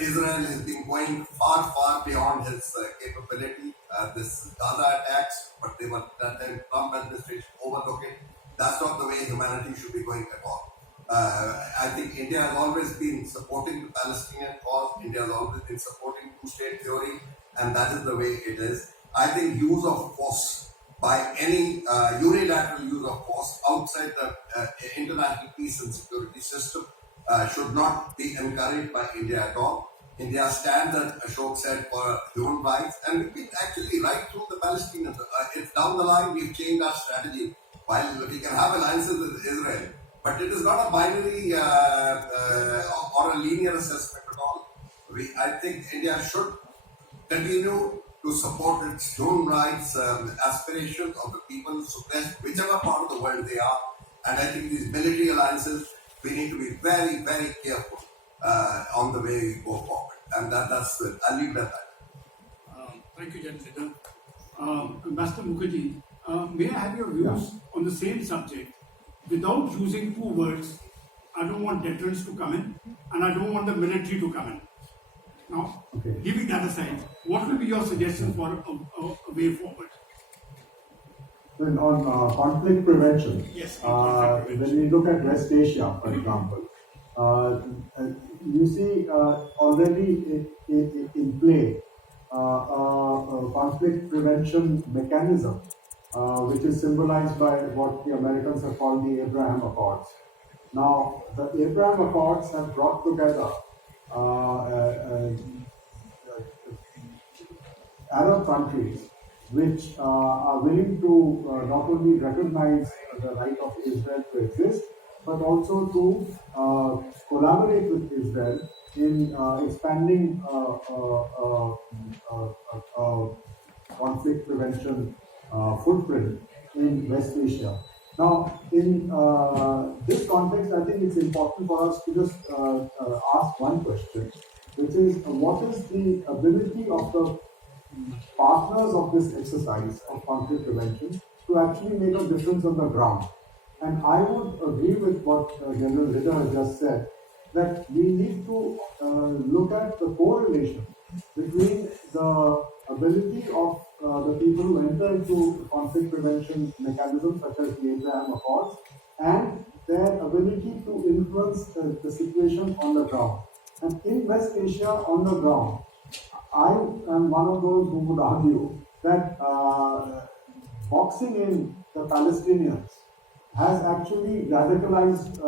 Israel has been going far, far beyond his capability. This Gaza attacks, but they were that time Trump administration overlooked it. That's not the way humanity should be going at all. I think India has always been supporting the Palestinian cause. India has always been supporting two-state theory, and that is the way it is. I think use of force by any unilateral use of force outside the international peace and security system should not be encouraged by India at all. India stands, as Ashok said, for human rights, and we actually right through the Palestinians. It's down the line we've changed our strategy. While we can have alliances with Israel, but it is not a binary or a linear assessment at all. I think India should continue to support its human rights aspirations of the people, suppress whichever part of the world they are. And I think these military alliances, we need to be very, very careful on the way we go forward. And that's it. I'll leave it at that. Thank you, General Leader. Ambassador Mukherjee, may I have your views on the same subject without using two words? I don't want deterrence to come in, and I don't want the military to come in. Now, Okay. leaving that aside, what will be your suggestion for a way forward? Then on conflict prevention, Yes, conflict prevention. when we look at West Asia, for example, you see already in play a conflict prevention mechanism, which is symbolized by what the Americans have called the Abraham Accords. Now, the Abraham Accords have brought together Arab countries which are willing to not only recognize the right of Israel to exist, but also to collaborate with Israel in expanding conflict prevention footprint in West Asia. Now, in this context, I think it's important for us to just ask one question, which is what is the ability of the partners of this exercise of conflict prevention to actually make a difference on the ground? And I would agree with what General Ritter has just said, that we need to look at the correlation between the ability of the people who enter into conflict prevention mechanisms such as the Abraham Accords and their ability to influence the situation on the ground. And in West Asia, on the ground, I am one of those who would argue that boxing in the Palestinians has actually radicalized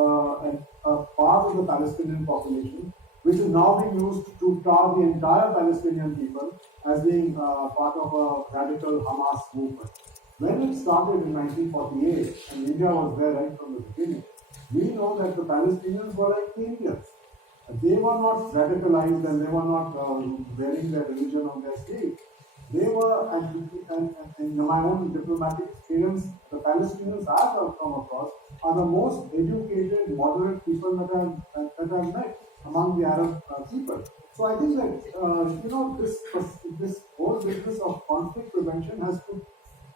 a part of the Palestinian population, which is now being used to tar the entire Palestinian people as being part of a radical Hamas movement. When it started in 1948, and India was there right from the beginning, we know that the Palestinians were like the Indians. They were not radicalized and they were not wearing their religion on their sleeve. They were, and in my own diplomatic experience, the Palestinians I have come across are the most educated, moderate people that I've met among the Arab people. So I think that this whole business of conflict prevention has to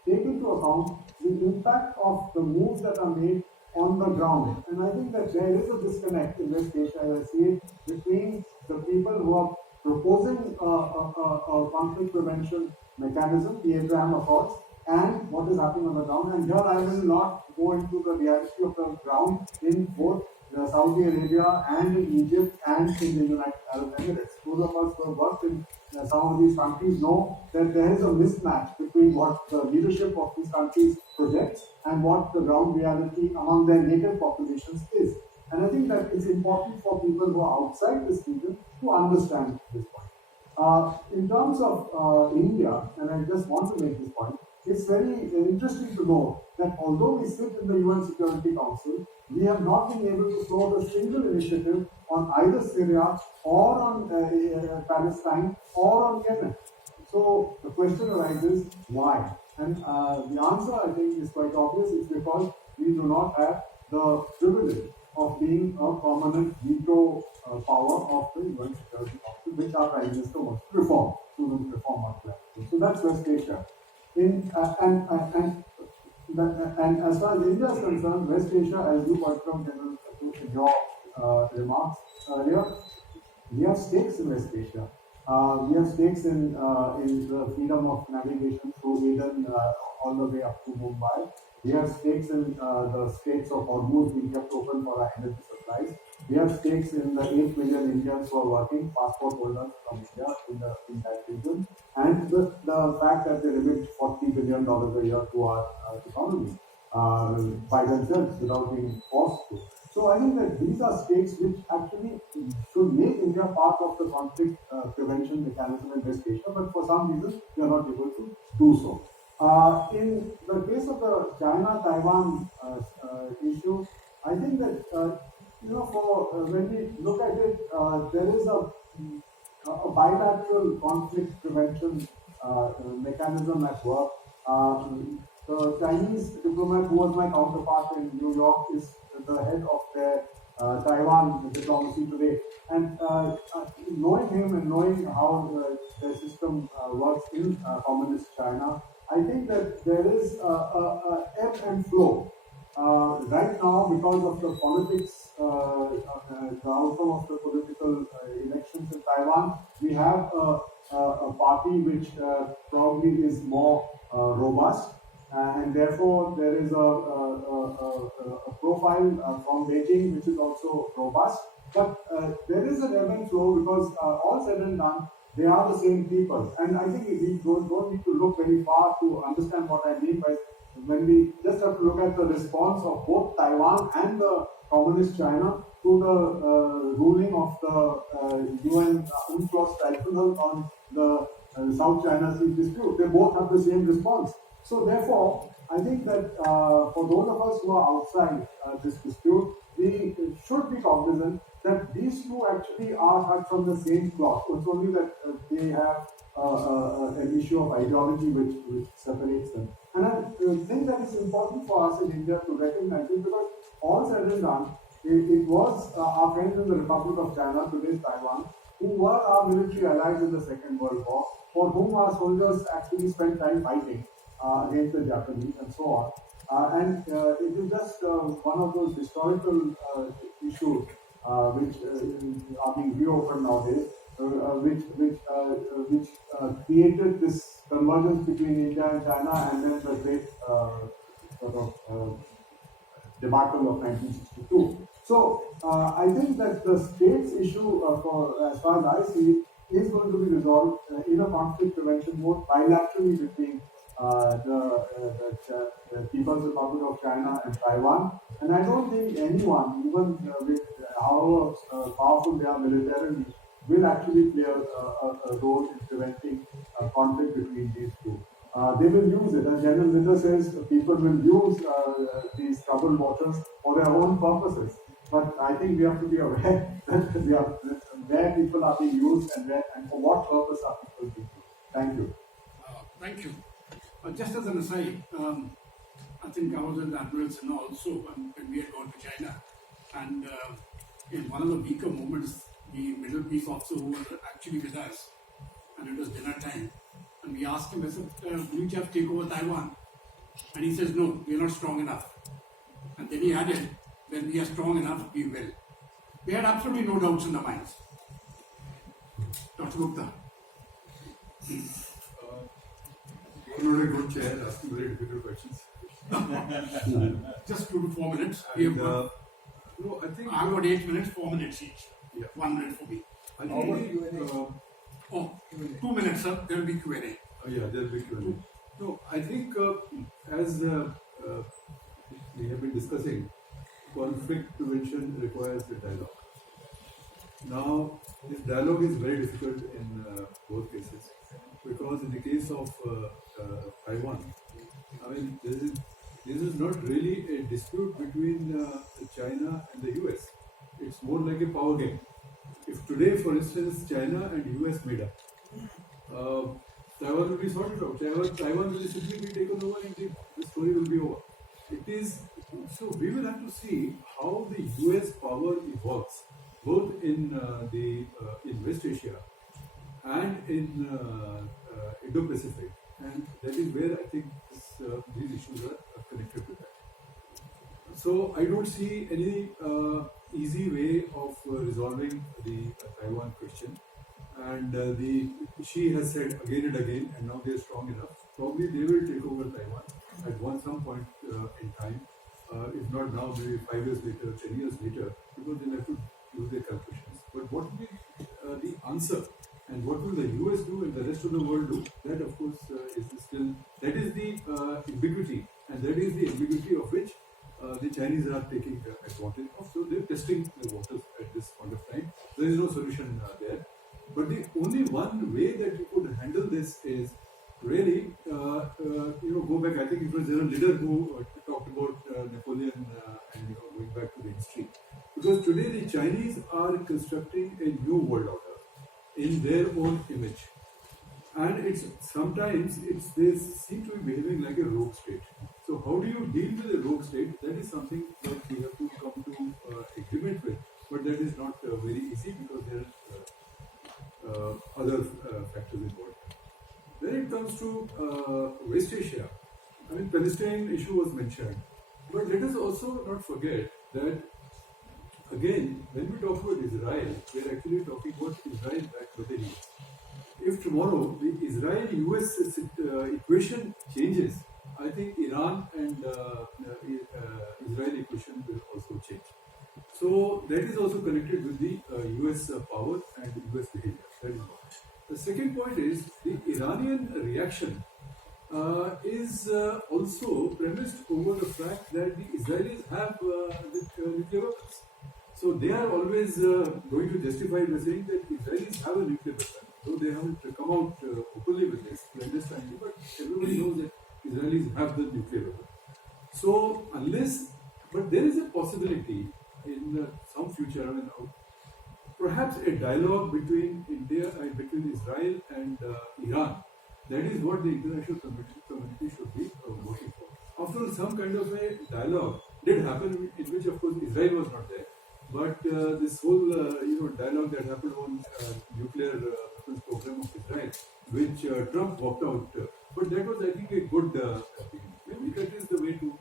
take into account the impact of the moves that are made on the ground. And I think that there is a disconnect in West Asia, as I see it, between the people who are proposing a conflict prevention mechanism, the Abraham Accords, and what is happening on the ground. And here I will not go into the reality of the ground in both Saudi Arabia and in Egypt and in the United Arab Emirates. Those of us who have worked in some of these countries know that there is a mismatch between what the leadership of these countries projects and what the ground reality among their native populations is. And I think that it's important for people who are outside this region to understand this point. In terms of India, and I just want to make this point, it's very interesting to know that although we sit in the UN Security Council, we have not been able to float a single initiative on either Syria or on Palestine or on Yemen. So the question arises, why? And the answer, I think, is quite obvious. It's because we do not have the privilege of being a permanent veto power of the UN Security Council, which our Prime Minister wants to reform, our plan. So that's West Asia. And as far as India is concerned, West Asia, as you pointed out in your remarks earlier, we have stakes in West Asia. We have stakes in the freedom of navigation through Aden all the way up to Mumbai. We have stakes in the Straits of Hormuz being kept open for our energy supplies. We have stakes in the 8 million Indians who are working, passport holders from India in that region, and the fact that they remit $40 billion a year to our economy by themselves without being forced to. So I think that these are stakes which actually should make India part of the conflict prevention mechanism in West Asia, but for some reason they are not able to do so. In the case of the China-Taiwan issue, I think that when we look at it, there is a bilateral conflict prevention mechanism at work. The Chinese diplomat who was my counterpart in New York is the head of their Taiwan diplomacy today. And knowing him and knowing how the system works in communist China, I think that there is a ebb and flow. Right now, because of the politics, the outcome of the political elections in Taiwan, we have a party which probably is more robust, and therefore there is a profile from Beijing which is also robust. But there is an ebb and flow because all said and done, they are the same people. And I think we don't need to look very far to understand what I mean by when we just have to look at the response of both Taiwan and the communist China to the ruling of the UN UNCLOS tribunal on the South China Sea dispute. They both have the same response. So therefore, I think that for those of us who are outside this dispute, we should be cognizant that these two actually are cut from the same cloth. It's only that they have an issue of ideology which separates them. And I think that it's important for us in India to recognize it because all said and done, it was our friends in the Republic of China, today's Taiwan, who were our military allies in the Second World War, for whom our soldiers actually spent time fighting against the Japanese and so on. And it is just one of those historical issues which are being reopened nowadays, which created this convergence between India and China, and then the great sort of debacle of 1962. So I think that the states issue, as far as I see it, is going to be resolved in a conflict prevention mode bilaterally between the People's Republic of China and Taiwan. And I don't think anyone, even with however powerful they are militarily, will actually play a role in preventing a conflict between these two. They will use it, as General Linder says, people will use these troubled waters for their own purposes. But I think we have to be aware that where people are being used and for what purpose are people being used. Thank you. Thank you. Just as an aside, I think I was in the Admiral's and also when we had gone to China, and in one of the weaker moments, the Middle Peace officer who was actually with us, and it was dinner time, and we asked him, I said, will you just take over Taiwan? And he says, no, we are not strong enough. And then he added, when we are strong enough, we will. We had absolutely no doubts in our minds. Dr. Gupta. You're not a good chair, asking very difficult questions. Just 2 to 4 minutes. We have got, No, I think I've got 8 minutes, 4 minutes each. Yeah. 1 minute for me. I think Oh, 2 minutes, sir. There will be Q&A. yeah, there'll be Q&A. No, I think as we have been discussing, conflict prevention requires a dialogue. Now, this dialogue is very difficult in both cases because in the case of Taiwan, I mean, this is not really a dispute between China and the US. It's more like a power game. If today, for instance, China and US made up, Taiwan will be sorted out. Taiwan will simply be taken over and the story will be over. It is so we will have to see how the US power evolves, both in in West Asia and in Indo-Pacific, and that is where I think these issues are connected to that. So I don't see any easy way of resolving the Taiwan question. And she has said again and again, and now they are strong enough. Probably they will take over Taiwan at some point in time. If not now, maybe 5 years later, 10 years later, because they'll have to do their calculations. But what will be the answer, and what will the US do and the rest of the world do? That, of course, is still that is the ambiguity, and that is the ambiguity of which the Chinese are taking advantage of. So they're testing the waters at this point of time. There is no solution there. But the only one way that you could handle this is really, go back. I think it was General Linder who talked about Napoleon and going back to the history. Because today the Chinese are constructing a new world order in their own image. and it's sometimes they seem to be behaving like a rogue state. So how do you deal with a rogue state? That is something that we have to come to agreement with, but that is not very easy because there are other factors involved. When it comes to West Asia, I mean, Palestine issue was mentioned, but let us also not forget that again, when we talk about Israel, we are actually talking about Israel backed by the US. If tomorrow the Israel-US equation changes, I think Iran and Israel equation will also change. So that is also connected with the US power and US behavior. That is one. The second point is the Iranian reaction is also premised over the fact that the Israelis have nuclear weapons. So they are always going to justify by saying that Israelis have a nuclear weapon. Though they haven't come out openly with this, we understand it, but everybody knows that Israelis have the nuclear weapon. So but there is a possibility in some future, I mean, perhaps a dialogue between between Israel and Iran. That is what the international community should be working for. After all, some kind of a dialogue did happen, in which of course Israel was not there. But this whole dialogue that happened on nuclear weapons program of Israel, which Trump walked out, but that was, I think, a good thing. Maybe that is the way to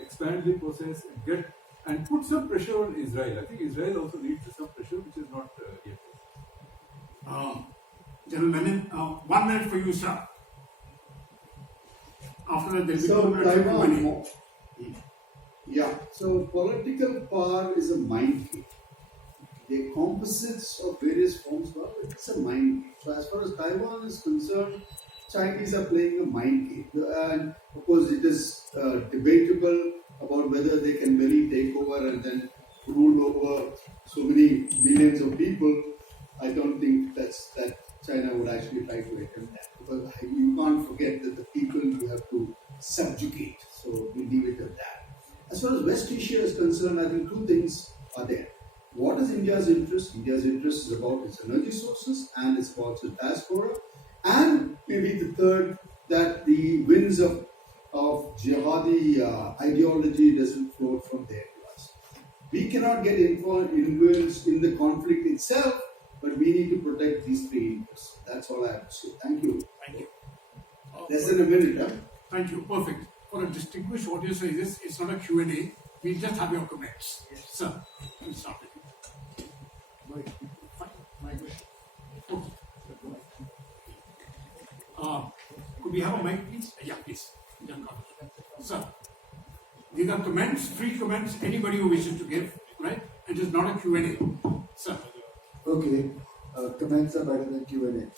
expand the process and put some pressure on Israel. I think Israel also needs some pressure, which is not yet. General Menon, 1 minute for you, sir. After that, there will be 2 So minutes for Taiwan, Q&A. yeah. So political power is a mind game. The composites of various forms, well, it's a mind game. So as far as Taiwan is concerned, Chinese are playing a mind game, and of course it is debatable about whether they can really take over and then rule over so many millions of people. I don't think that China would actually try to attempt that, because you can't forget that the people you have to subjugate. So we leave it at that. As far as West Asia is concerned, I think 2 things are there. What is India's interest? India's interest is about its energy sources and it's about its diaspora. And maybe the third, that the winds of jihadi ideology doesn't flow from there to us. We cannot get influence in the conflict itself, but we need to protect these 3 interests. That's all I have to say. Thank you. Thank you. Less than a minute, huh? Thank you. Perfect. For a distinguished audience like this, it's not a Q&A. We just have your comments. Yes. Sir, we'll start with you. My question. Okay. Could we have a mic, please? Yeah, please. Sir, these are comments, free comments, anybody who wishes to give, right? It is not a Q&A. Sir. Okay, comments are better than Q&A.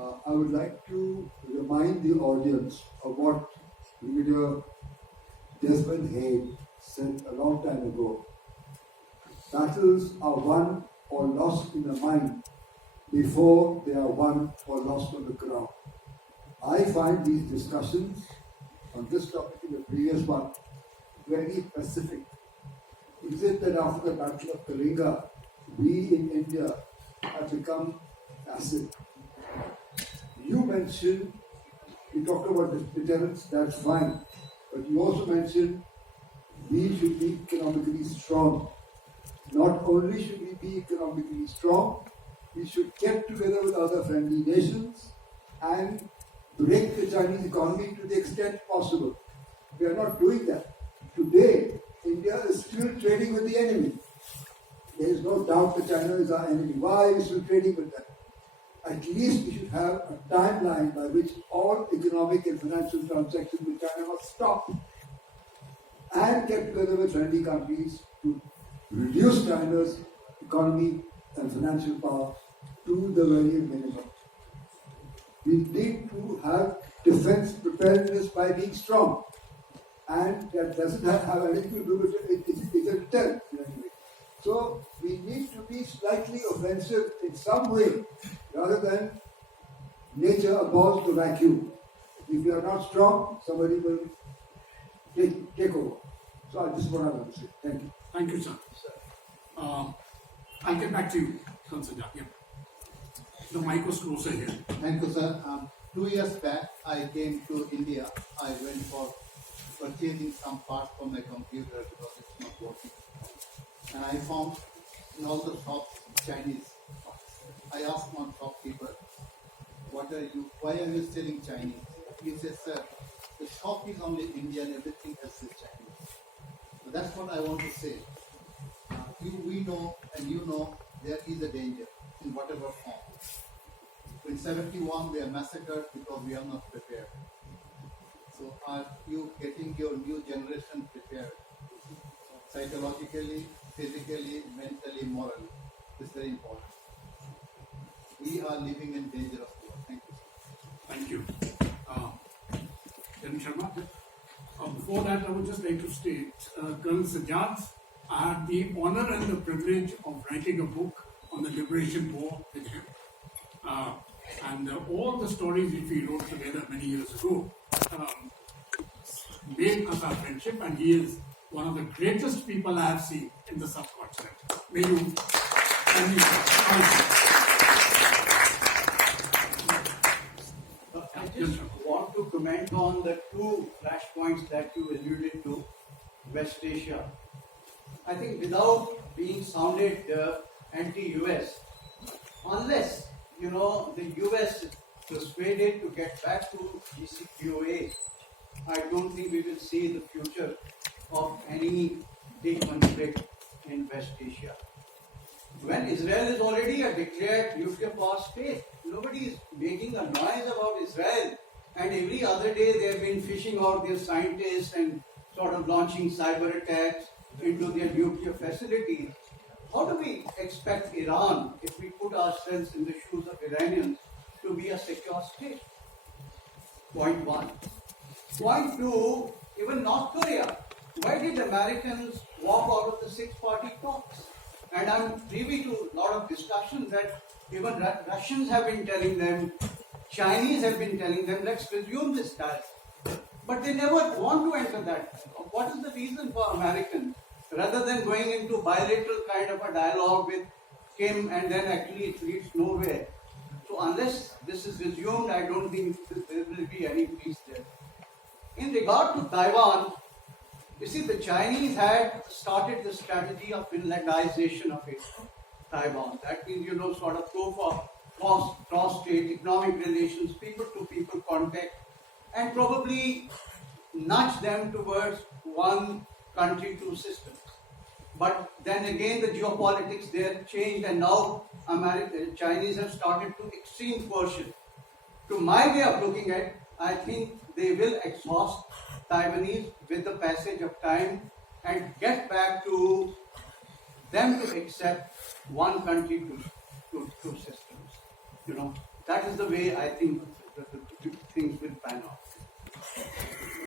I would like to remind the audience of what Brigadier Desmond Hayne said a long time ago. Battles are won or lost in the mind before they are won or lost on the ground. I find these discussions on this topic in the previous one very specific. Is it that after the Battle of Kalinga, we in India have become passive? You talked about deterrence, that's fine. But you also mentioned we should be economically strong. Not only should we be economically strong, we should get together with other friendly nations and break the Chinese economy to the extent possible. We are not doing that. Today, India is still trading with the enemy. There is no doubt that China is our enemy. Why are we still trading with them? At least we should have a timeline by which all economic and financial transactions with China must stop, and get together with friendly countries to reduce China's economy and financial power to the very minimum. We need to have defense preparedness by being strong, and that doesn't have anything to do with it. It's a deterrent in any way. So we need to be slightly offensive in some way, rather than nature abhors the vacuum. If you are not strong, somebody will take over. So this is what I want to say. Thank you. Thank you, sir. I'll get back to you, Consider. Yeah. The mic was closer here. Thank you, sir. 2 years back, I came to India. I went for purchasing some parts for my computer because it's not working. And I found in all the shops Chinese parts. I asked one shopkeeper, why are you selling Chinese? He says, sir, the shop is only Indian, everything else is Chinese. So that's what I want to say. We know and you know there is a danger in whatever form. In 71, we are massacred because we are not prepared. So are you getting your new generation prepared? Psychologically, physically, mentally, morally. This is very important. We are living in dangerous world. Thank you. Thank you. Then Sharma. Before that, I would just like to state, Colonel Sajjad, I had the honor and the privilege of writing a book on the Liberation War with him. And all the stories which we wrote together many years ago made us our friendship, and he is one of the greatest people I have seen in the subcontinent. May you thank I just want to comment on the two flashpoints that you alluded to, West Asia. I think without being sounded anti-US, unless the US is persuaded to get back to JCPOA, I don't think we will see the future of any big conflict in West Asia. When Israel is already a declared nuclear power state, nobody is making a noise about Israel, and every other day they have been fishing out their scientists and sort of launching cyber attacks into their nuclear facilities. How do we expect Iran, if we put ourselves in the shoes of Iranians, to be a secure state? Point one. Point two, even North Korea. Why did Americans walk out of the six-party talks? And I'm privy to a lot of discussions that even Russians have been telling them, Chinese have been telling them, let's resume this dialogue. But they never want to enter that. What is the reason for Americans? Rather than going into bilateral kind of a dialogue with Kim and then actually it leads nowhere. So unless this is resumed, I don't think there will be any peace there. In regard to Taiwan, you see, the Chinese had started the strategy of Finlandization of Taiwan. That means, sort of go for cross-strait economic relations, people-to-people contact, and probably nudge them towards one country, two systems. But then again, the geopolitics there changed, and now Chinese have started to extreme coercion. To my way of looking at it, I think they will exhaust Taiwanese with the passage of time and get back to them to accept one country, two systems. That is the way I think that the things will pan out.